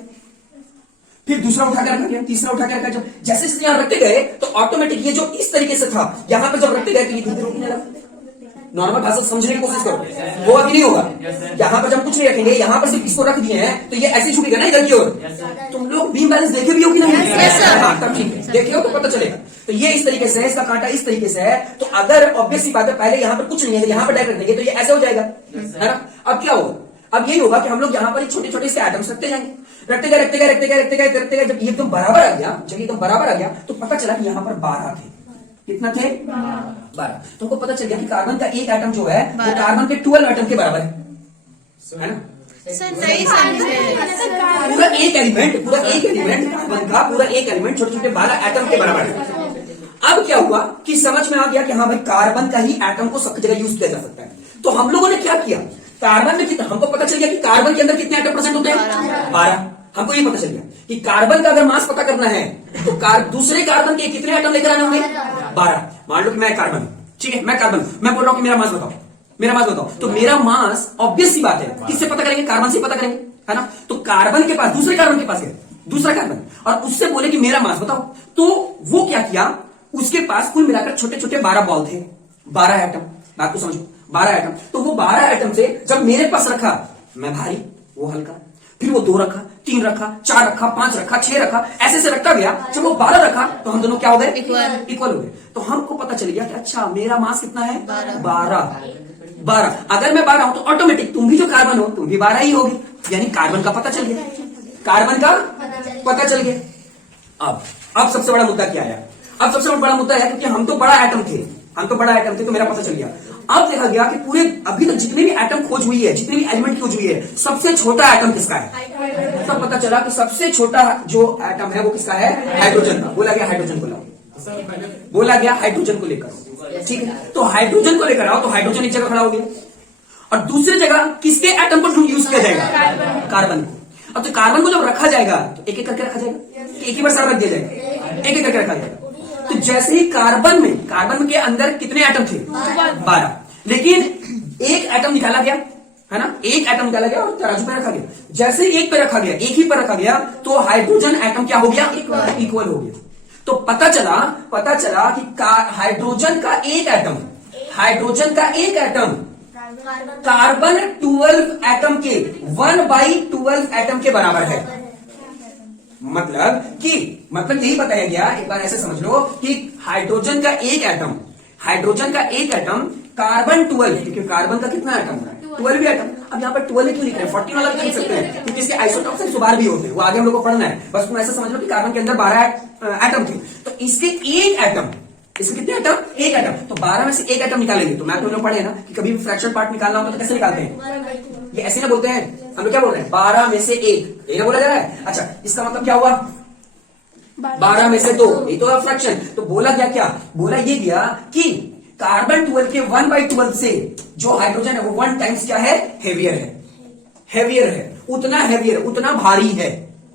फिर दूसरा उठाकर रखा गया, तीसरा उठाकर रखा। जब जैसे जैसे यहां रखते गए तो ऑटोमेटिक ये जो इस तरीके से था, यहां पर जब रखते गए तो ये धीरे धीरे उठने लगा। नॉर्मल भाषा समझने की कोशिश करो, वो अभी नहीं होगा। यहां पर जब कुछ नहीं रखेंगे, यहां पर सिर्फ इसको रख दिए हैं तो ये ऐसे झुकेगा ना इधर की ओर। तुम लोग बीम बैलेंस देखे भी हो कि नहीं? हाँ, तब ठीक है, देखे हो तो पता चलेगा। तो ये इस तरीके से है, इसका कांटा इस तरीके से है। तो अगर ऑब्वियस सी बात है, पहले यहां पर कुछ नहीं है, यहां पर डायरेक्ट रख देंगे तो ये ऐसे हो जाएगा, है ना। अब क्या होगा, अब यही होगा कि हम लोग यहाँ पर छोटे छोटे से एटम्स रखते जाएंगे, रखते गए रखते गए रखते गए रखते गए रखते गए, जब ये एकदम बराबर आ गया, जब ये एकदम बराबर आ गया तो पता चला कि यहाँ पर 12 थे। कितना थे? 12। तुमको पता चल गया कि कार्बन का एक एटम जो है वो कार्बन के 12 एटम के बराबर है ना? सर नहीं समझे। पूरा एक एलिमेंट कार्बन का पूरा एक एलिमेंट छोटे छोटे 12 एटम के बराबर है। अब क्या हुआ कि समझ में आ गया कि हाँ भाई कार्बन का ही एटम को सब जगह यूज किया जा सकता है। तो हम लोगों ने क्या किया, कार्बन में कितना, हमको पता चल गया कि कार्बन के अंदर कितने एटम प्रेजेंट होते हैं? 12। हमको ये पता चल गया कि कार्बन का अगर मास पता करना है तो दूसरे कार्बन के कितने एटम लेकर आने होंगे? 12। मान लो कि मैं कार्बन, ठीक है, मैं कार्बन, मैं बोल रहा हूं कि मेरा मास बताओ, मेरा मास बताओ। तो मेरा मास ऑब्वियस सी बात है किससे पता करेंगे? कार्बन से पता करेंगे, है ना? तो कार्बन के पास, दूसरे कार्बन के पास गए, दूसरा कार्बन, और उससे बोले कि मेरा मास बताओ। तो वो क्या किया, उसके पास कुल मिलाकर छोटे छोटे 12 बॉल थे, 12 एटम। बात को समझो, 12 एटम। तो वो 12 एटम से जब मेरे पास रखा, मैं भारी, वो हल्का, फिर वो 2 रखा, 3 रखा, 4 रखा, 5 रखा, 6 रखा, ऐसे से रखता गया। जब वो 12 रखा तो हम दोनों क्या हो गए? इक्वल हो गए। तो हमको पता चल गया कि अच्छा मेरा मास कितना है? 12। अगर मैं 12 हूं तो ऑटोमेटिक तुम भी जो कार्बन हो तुम भी 12 ही होगी, यानी कार्बन का पता चल गया, कार्बन का पता चल गया। अब सबसे बड़ा मुद्दा क्या आया? अब सबसे बड़ा मुद्दा है क्योंकि हम तो बड़ा एटम थे, तो मेरा पता चल गया। अब देखा गया कि पूरे अभी तक जितने भी एटम खोज हुई है, जितने भी एलिमेंट खोज हुई है, सबसे छोटा एटम किसका है? सब पता चला कि सबसे छोटा जो एटम है वो किसका है? हाइड्रोजन का। बोला गया हाइड्रोजन को लाओ, बोला गया हाइड्रोजन को लेकर, ठीक है। तो हाइड्रोजन को लेकर आओ, तो हाइड्रोजन एक जगह खड़ा हो गया, और दूसरी जगह किसके एटम को यूज किया जाएगा? कार्बन को। अब तो कार्बन को जब रखा जाएगा तो एक एक करके रखा जाएगा, एक ही बार सारा रख दिया जाएगा, एक एक करके रखा जाएगा। तो जैसे ही कार्बन के अंदर कितने एटम थे? 12। लेकिन एक एटम निकाला गया, है ना, एक एटम निकाला गया और तराजू पे रखा गया। जैसे ही एक पे रखा गया, एक ही पर रखा गया, तो हाइड्रोजन एटम क्या हो गया? इक्वल हो गया। तो पता चला कि हाइड्रोजन का एक एटम कार्बन 12 एटम के 1/12 एटम के बराबर है। मतलब यही बताया गया, एक बार ऐसे समझ लो कि हाइड्रोजन का एक एटम कार्बन 12, क्योंकि कार्बन का कितना एटम है? 12 एटम। अब यहाँ पर 12 क्यों लिख रहे हैं? 14 वाला क्यों लिख सकते हैं? क्योंकि इसके आइसोटॉप से सुधार भी होते हैं, वो आगे हम लोग को पढ़ना है। बस तुम ऐसा समझ लो कि कार्बन के अंदर 12 एटम थे, तो इसके एक एटम, इसके कितने एटम? एक एटम। तो 12 में से एक एटम निकालेंगे। तो मैथ में लोग पढ़े ना कि कभी भी फ्रैक्शन पार्ट निकालना हो तो कैसे निकालते हैं? ये ऐसे ना बोलते हैं, हम लोग क्या बोल रहे हैं? 12 में से एक, ये ना बोला जा रहा है। अच्छा, इसका मतलब क्या हुआ? 12 में से 2, ये तो फ्रैक्शन। तो बोला ये गया कि कार्बन 12 के 1/12 से जो हाइड्रोजन है वो 1 टाइम्स क्या है? हेवियर है, उतना भारी है।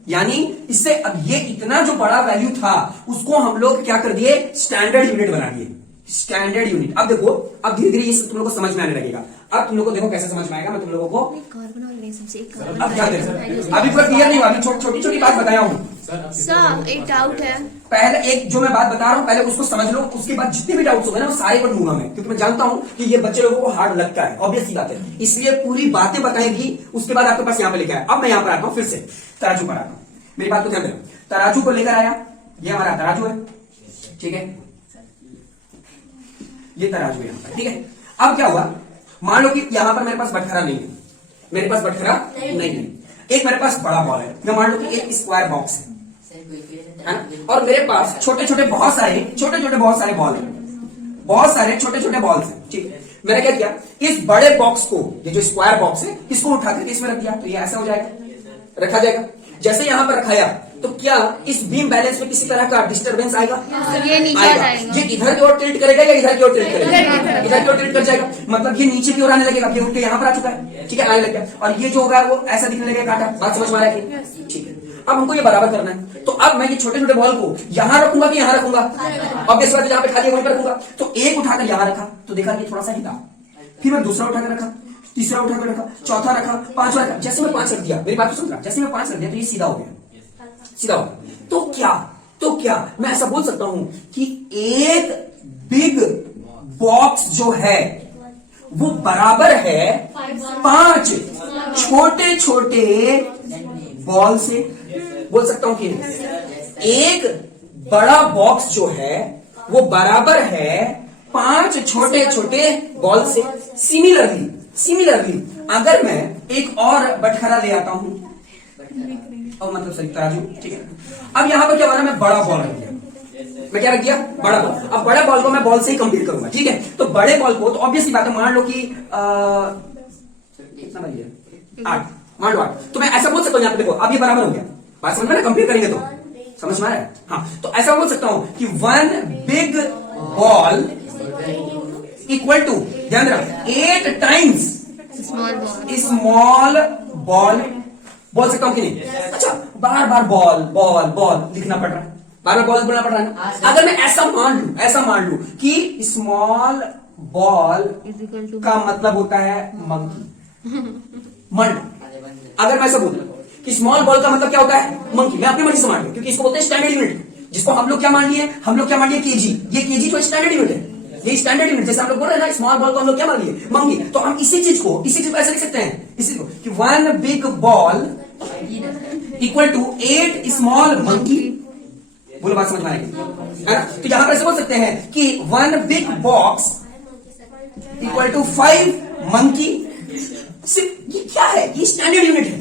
यानी इससे अब ये इतना जो बड़ा वैल्यू था उसको हम लोग क्या कर दिए? स्टैंडर्ड यूनिट बना दिए, स्टैंडर्ड यूनिट। अब देखो, अब धीरे धीरे ये तुम लोगों को समझ में आने लगेगा। अब तुम लोगों को देखो कैसे समझ में आएगा, मैं तुम लोगों को कार्बन और रिलेशन से अब क्या देखो, अभी पूरा क्लियर नहीं हुआ, अभी छोटी बात बताया हूं। सर एक डाउट है, पहले एक जो मैं बात बता रहा हूं पहले उसको समझ लो, उसके बाद जितने भी डाउट्स होंगे ना वो सारे पर लूंगा मैं, क्योंकि मैं जानता हूं कि ये बच्चे लोगों को हार्ड लगता है, ऑब्वियस सी बात है। इसलिए पूरी बातें बताएगी, उसके बाद आपके पास यहां पे लेकर आया। अब मैं यहां पर आता हूं, फिर से तराजू पर आता हूं, मेरी बात को ध्यान देना। तराजू को लेकर आया, ये हमारा तराजू है, ठीक है, ये तराजू है यहां पर, ठीक है। अब क्या हुआ, मान लो कि यहां पर मेरे पास बटखरा नहीं है, मेरे पास बटखरा नहीं है, एक मेरे पास बड़ा बॉल है, मैं मान लो कि एक स्क्वायर बॉक्स है, और मेरे पास छोटे छोटे बहुत सारे बॉल है, बहुत सारे छोटे छोटे बॉल्स हैं, ठीक है। मैंने क्या किया, इस बड़े बॉक्स को, ये जो स्क्वायर बॉक्स है, इसको उठा करके इसमें रख दिया, तो ये ऐसा हो जाएगा, रखा जाएगा। जैसे यहां पर रखाया तो क्या इस बीम बैलेंस में किसी तरह का डिस्टरबेंस आएगा? ये नीचे आएगा। जाएगा। ये इधर की ओर टिल्ट करेगा या इधर की ओर टिल्ट करेगा? इधर की ओर टिल्ट कर जाएगा, मतलब ये नीचे की ओर आने लगेगा, ये उठ के यहां पर आ चुका है, ठीक है, आने लग गया, और ये जो होगा वो ऐसा दिखने लगेगा काटा। बात समझ में आ रहा है? ठीक है। अब हमको ये बराबर करना है, तो अब मैं ये छोटे छोटे बॉल को यहां रखूंगा कि यहां रखूंगा? ऑब्वियस बात है, जहां पे खाली है वहीं पर रखूंगा। तो एक उठाकर यहां रखा, तो देखा ये थोड़ा सा हिला, फिर मैं दूसरा उठाकर रखा, तीसरा उठाकर रखा, चौथा रखा, पांचवा रखा। जैसे मैं 5 रख दिया, मेरी बात को समझ रहा, जैसे मैं 5 रख दिया तो ये सीधा हो गया, सीधा हो गया। तो क्या मैं ऐसा बोल सकता हूं कि एक बिग बॉक्स जो है वो बराबर है 5 छोटे छोटे बॉल से? बोल सकता हूं कि एक बड़ा बॉक्स जो है वो बराबर है 5 छोटे छोटे बॉल से। सिमिलरली अगर मैं एक और बटखरा ले आता हूं, और मतलब सही तराजू, ठीक है। अब यहां पर क्या हो रहा है, मैं बड़ा बॉल रख दिया, मैं क्या रख दिया, बड़ा बॉल। अब बड़ा बॉल को मैं बॉल से ही कंप्लीट करूंगा, ठीक है। तो बड़े बॉल को, तो ऑब्वियसली बात है, मान लो कि कितना बन गया, 8, मान लो 8। तो मैं ऐसा बोल सकता हूं, यहां पे देखो, अब ये बराबर हो गया, बात समझ में ना, कंप्लीट करेंगे तो समझ में आ रहा है। हाँ, तो ऐसा बोल सकता हूं कि 1 बिग बॉल इक्वल टू, ध्यान रखना, 8 टाइम्स स्मॉल बॉल। बोल सकता हूं कि नहीं? अच्छा, बार बार बॉल बॉल बॉल लिखना पड़ रहा है, बार बार बॉल बोलना पड़ रहा है ना। अगर मैं ऐसा मान लू कि स्मॉल बॉल का मतलब होता है मंकी, मंड। अगर मैं ऐसा बोलूं कि स्मॉल बॉल का मतलब क्या होता है, मंकी, मैं अपनी मर्जी से मान लूं, क्योंकि इसको बोलते हैं स्टैंडर्ड यूनिट, जिसको हम लोग क्या मान लिए, केजी। ये केजी तो स्टैंडर्ड यूनिट है, ये स्टैंडर्ड यूनिट, जैसे हम लोग बोल रहे हैं ना, स्मॉल बॉल को हम लोग क्या मान लिए, मंकी। तो हम इसी चीज को ऐसे लिख सकते हैं, इसी को कि 1 big ball equal to 8 small monkey. बोलो, बात समझ में आएगी, है ना। तो यहां पर ऐसे बोल सकते हैं कि 1 big box equal to 5 monkey. सिर्फ ये क्या है, ये स्टैंडर्ड यूनिट है,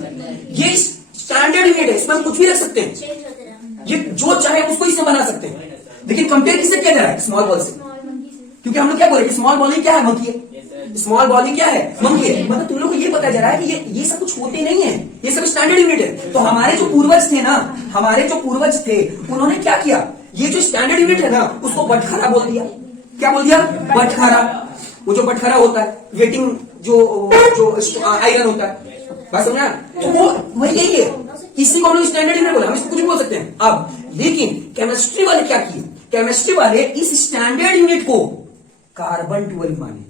ये स्टैंडर्ड यूनिट है, इसमें हम कुछ भी रख सकते हैं, ये जो चाहे उसको इससे बना सकते हैं। लेकिन कंपेयर किससे किया जा रहा है, स्मॉल बॉल से, क्योंकि हम लोग क्या बोले कि स्मॉल बॉल ही क्या है, मंकी है। स्मॉल बॉल ही क्या है, मंकी है। मतलब तुम लोग को ये बताया जा रहा है कि ये सब कुछ होते नहीं है, ये सब स्टैंडर्ड यूनिट है। तो हमारे जो पूर्वज थे, उन्होंने क्या किया, ये जो स्टैंडर्ड यूनिट है ना, उसको बटखरा बोल दिया। क्या बोल दिया, बटखरा। वो जो बटखरा होता है, वेटिंग जो आयरन होता है, बात समझा, तो वो वही यही है, इसी को हम लोग स्टैंडर्ड यूनिट बोला, हम इसको कुछ भी बोल सकते हैं। अब लेकिन केमिस्ट्री वाले क्या किए, केमिस्ट्री वाले इस स्टैंडर्ड यूनिट को कार्बन 12 माने।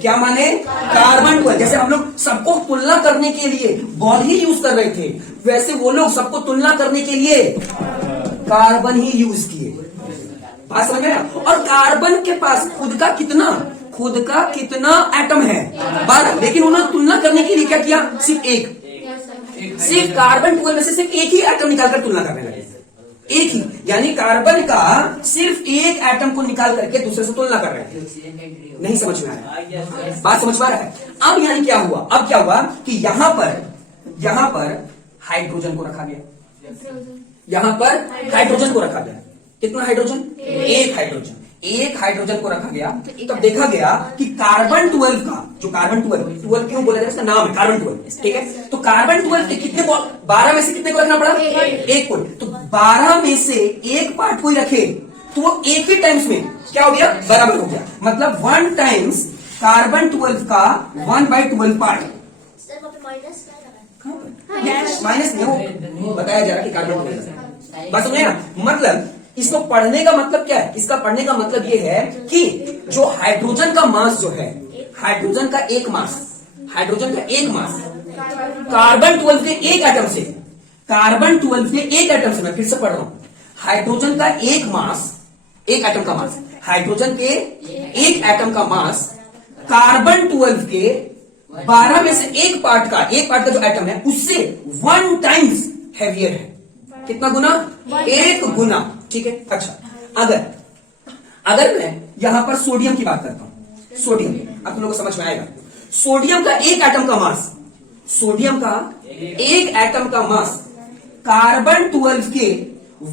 क्या माने, कार्बन 12। जैसे हम लोग सबको तुलना करने के लिए बॉल ही यूज कर रहे थे, वैसे वो लोग सबको तुलना करने के लिए कार्बन ही यूज किए। बात समझ में? और कार्बन के पास खुद का कितना एटम है, 12। लेकिन उन्होंने तुलना करने के लिए क्या किया, सिर्फ कार्बन 12 में से सिर्फ एक ही एटम निकालकर तुलना करने लगे, एक ही, यानी कार्बन का सिर्फ एक एटम को निकाल करके दूसरे से तुलना कर रहे थे। नहीं समझ में आया, बात समझ पा रहा है? अब यानी क्या हुआ, कि यहां पर हाइड्रोजन को रखा गया, कितना हाइड्रोजन, एक हाइड्रोजन को रखा गया। तब देखा गया कि कार्बन 12 का, जो कार्बन 12 क्यों बोला जाता है, इसका नाम है कार्बन 12, ठीक है। तो कार्बन 12 के कितने, 12 में से कितने को रखना पड़ा, एक को। तो 12 में से एक पार्ट कोई रखे तो वो एक ही टाइम्स में क्या हो गया, बराबर हो गया। मतलब 1 टाइम्स कार्बन 12 का 1/12 पार्ट, माइनस नहीं, वो बताया जा रहा है कि कार्बन 12। बस समझे ना, मतलब इसको पढ़ने का मतलब क्या है, इसका पढ़ने का मतलब ये है कि जो हाइड्रोजन का मास जो है, हाइड्रोजन का एक मास कार्बन 12 के एक एटम से, मैं फिर से पढ़ रहा हूं, हाइड्रोजन का एक एटम का मास, हाइड्रोजन के एक एटम का मास कार्बन 12 के 12 में से एक पार्ट का जो एटम है उससे 1 टाइम्स हैवियर है। कितना गुना, 1 गुना, ठीक है। अच्छा, अगर मैं यहां पर सोडियम की बात करता हूं, सोडियम, अब तुम लोग को समझ में आएगा, सोडियम का एक एटम का मास कार्बन 12 के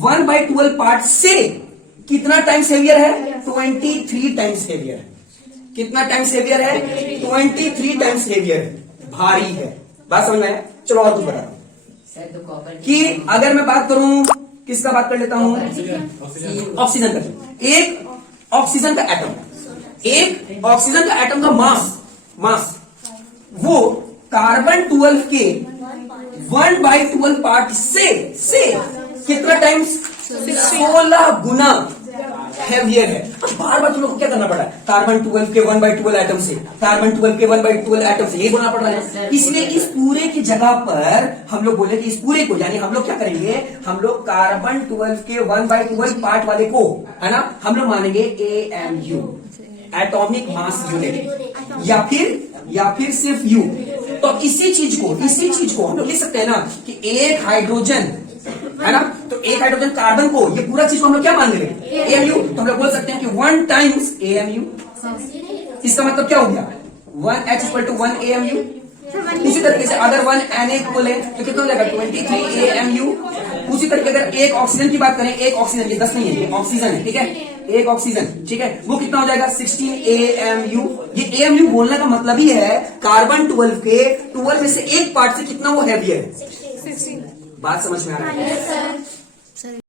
1/12 पार्ट से कितना टाइम्स हेवियर है, 23 टाइम्स हेवियर है। कितना टाइम्स हेवियर है, 23 टाइम्स हेवियर है, भारी है। बात समझ में आया? चलो और कुछ बता रहा हूं कि अगर मैं बात करूं, किसका बात कर लेता हूं, ऑक्सीजन का। एक ऑक्सीजन का एटम का मास वो कार्बन 12 के 1/12 पार्ट से कितना टाइम्स, 16 गुना हैवियर है। बार बार तुम लोग को क्या करना पड़ा है, कार्बन 12 के 1/12 एटम से, कार्बन 12 के 1/12 एटम से, ये बोलना पड़ रहा है। इसलिए इस पूरे की जगह पर हम लोग बोले कि इस पूरे को, यानी हम लोग क्या करेंगे, हम लोग कार्बन 12 के 1/12 पार्ट वाले को, है ना, हम लोग मानेंगे AMU, एटॉमिक मास यूनिट, या फिर सिर्फ U। तो इसी चीज को हम लोग लिख सकते हैं ना कि एक हाइड्रोजन, है ना, तो एक हाइड्रोजन कार्बन को, ये पूरा चीज को हम लोग क्या मान लेंगे, AMU। तो हम लोग बोल सकते हैं कि 1 टाइम्स AMU। इसका मतलब क्या हो गया, 1H = 1 AMU। उसी तरीके से अगर 1 Na इक्वल है तो कितना हो जाएगा 23 AMU। उसी तरीके अगर एक ऑक्सीजन की बात करें, एक ऑक्सीजन ये 10 नहीं है, ये ऑक्सीजन है, ठीक है, एक ऑक्सीजन, ठीक है, वो कितना हो जाएगा 16 AMU। ये AMU बोलने का मतलब ही है कार्बन 12 के 12 में से एक पार्ट से कितना वो हैवी है। बात समझ में आ रहा है?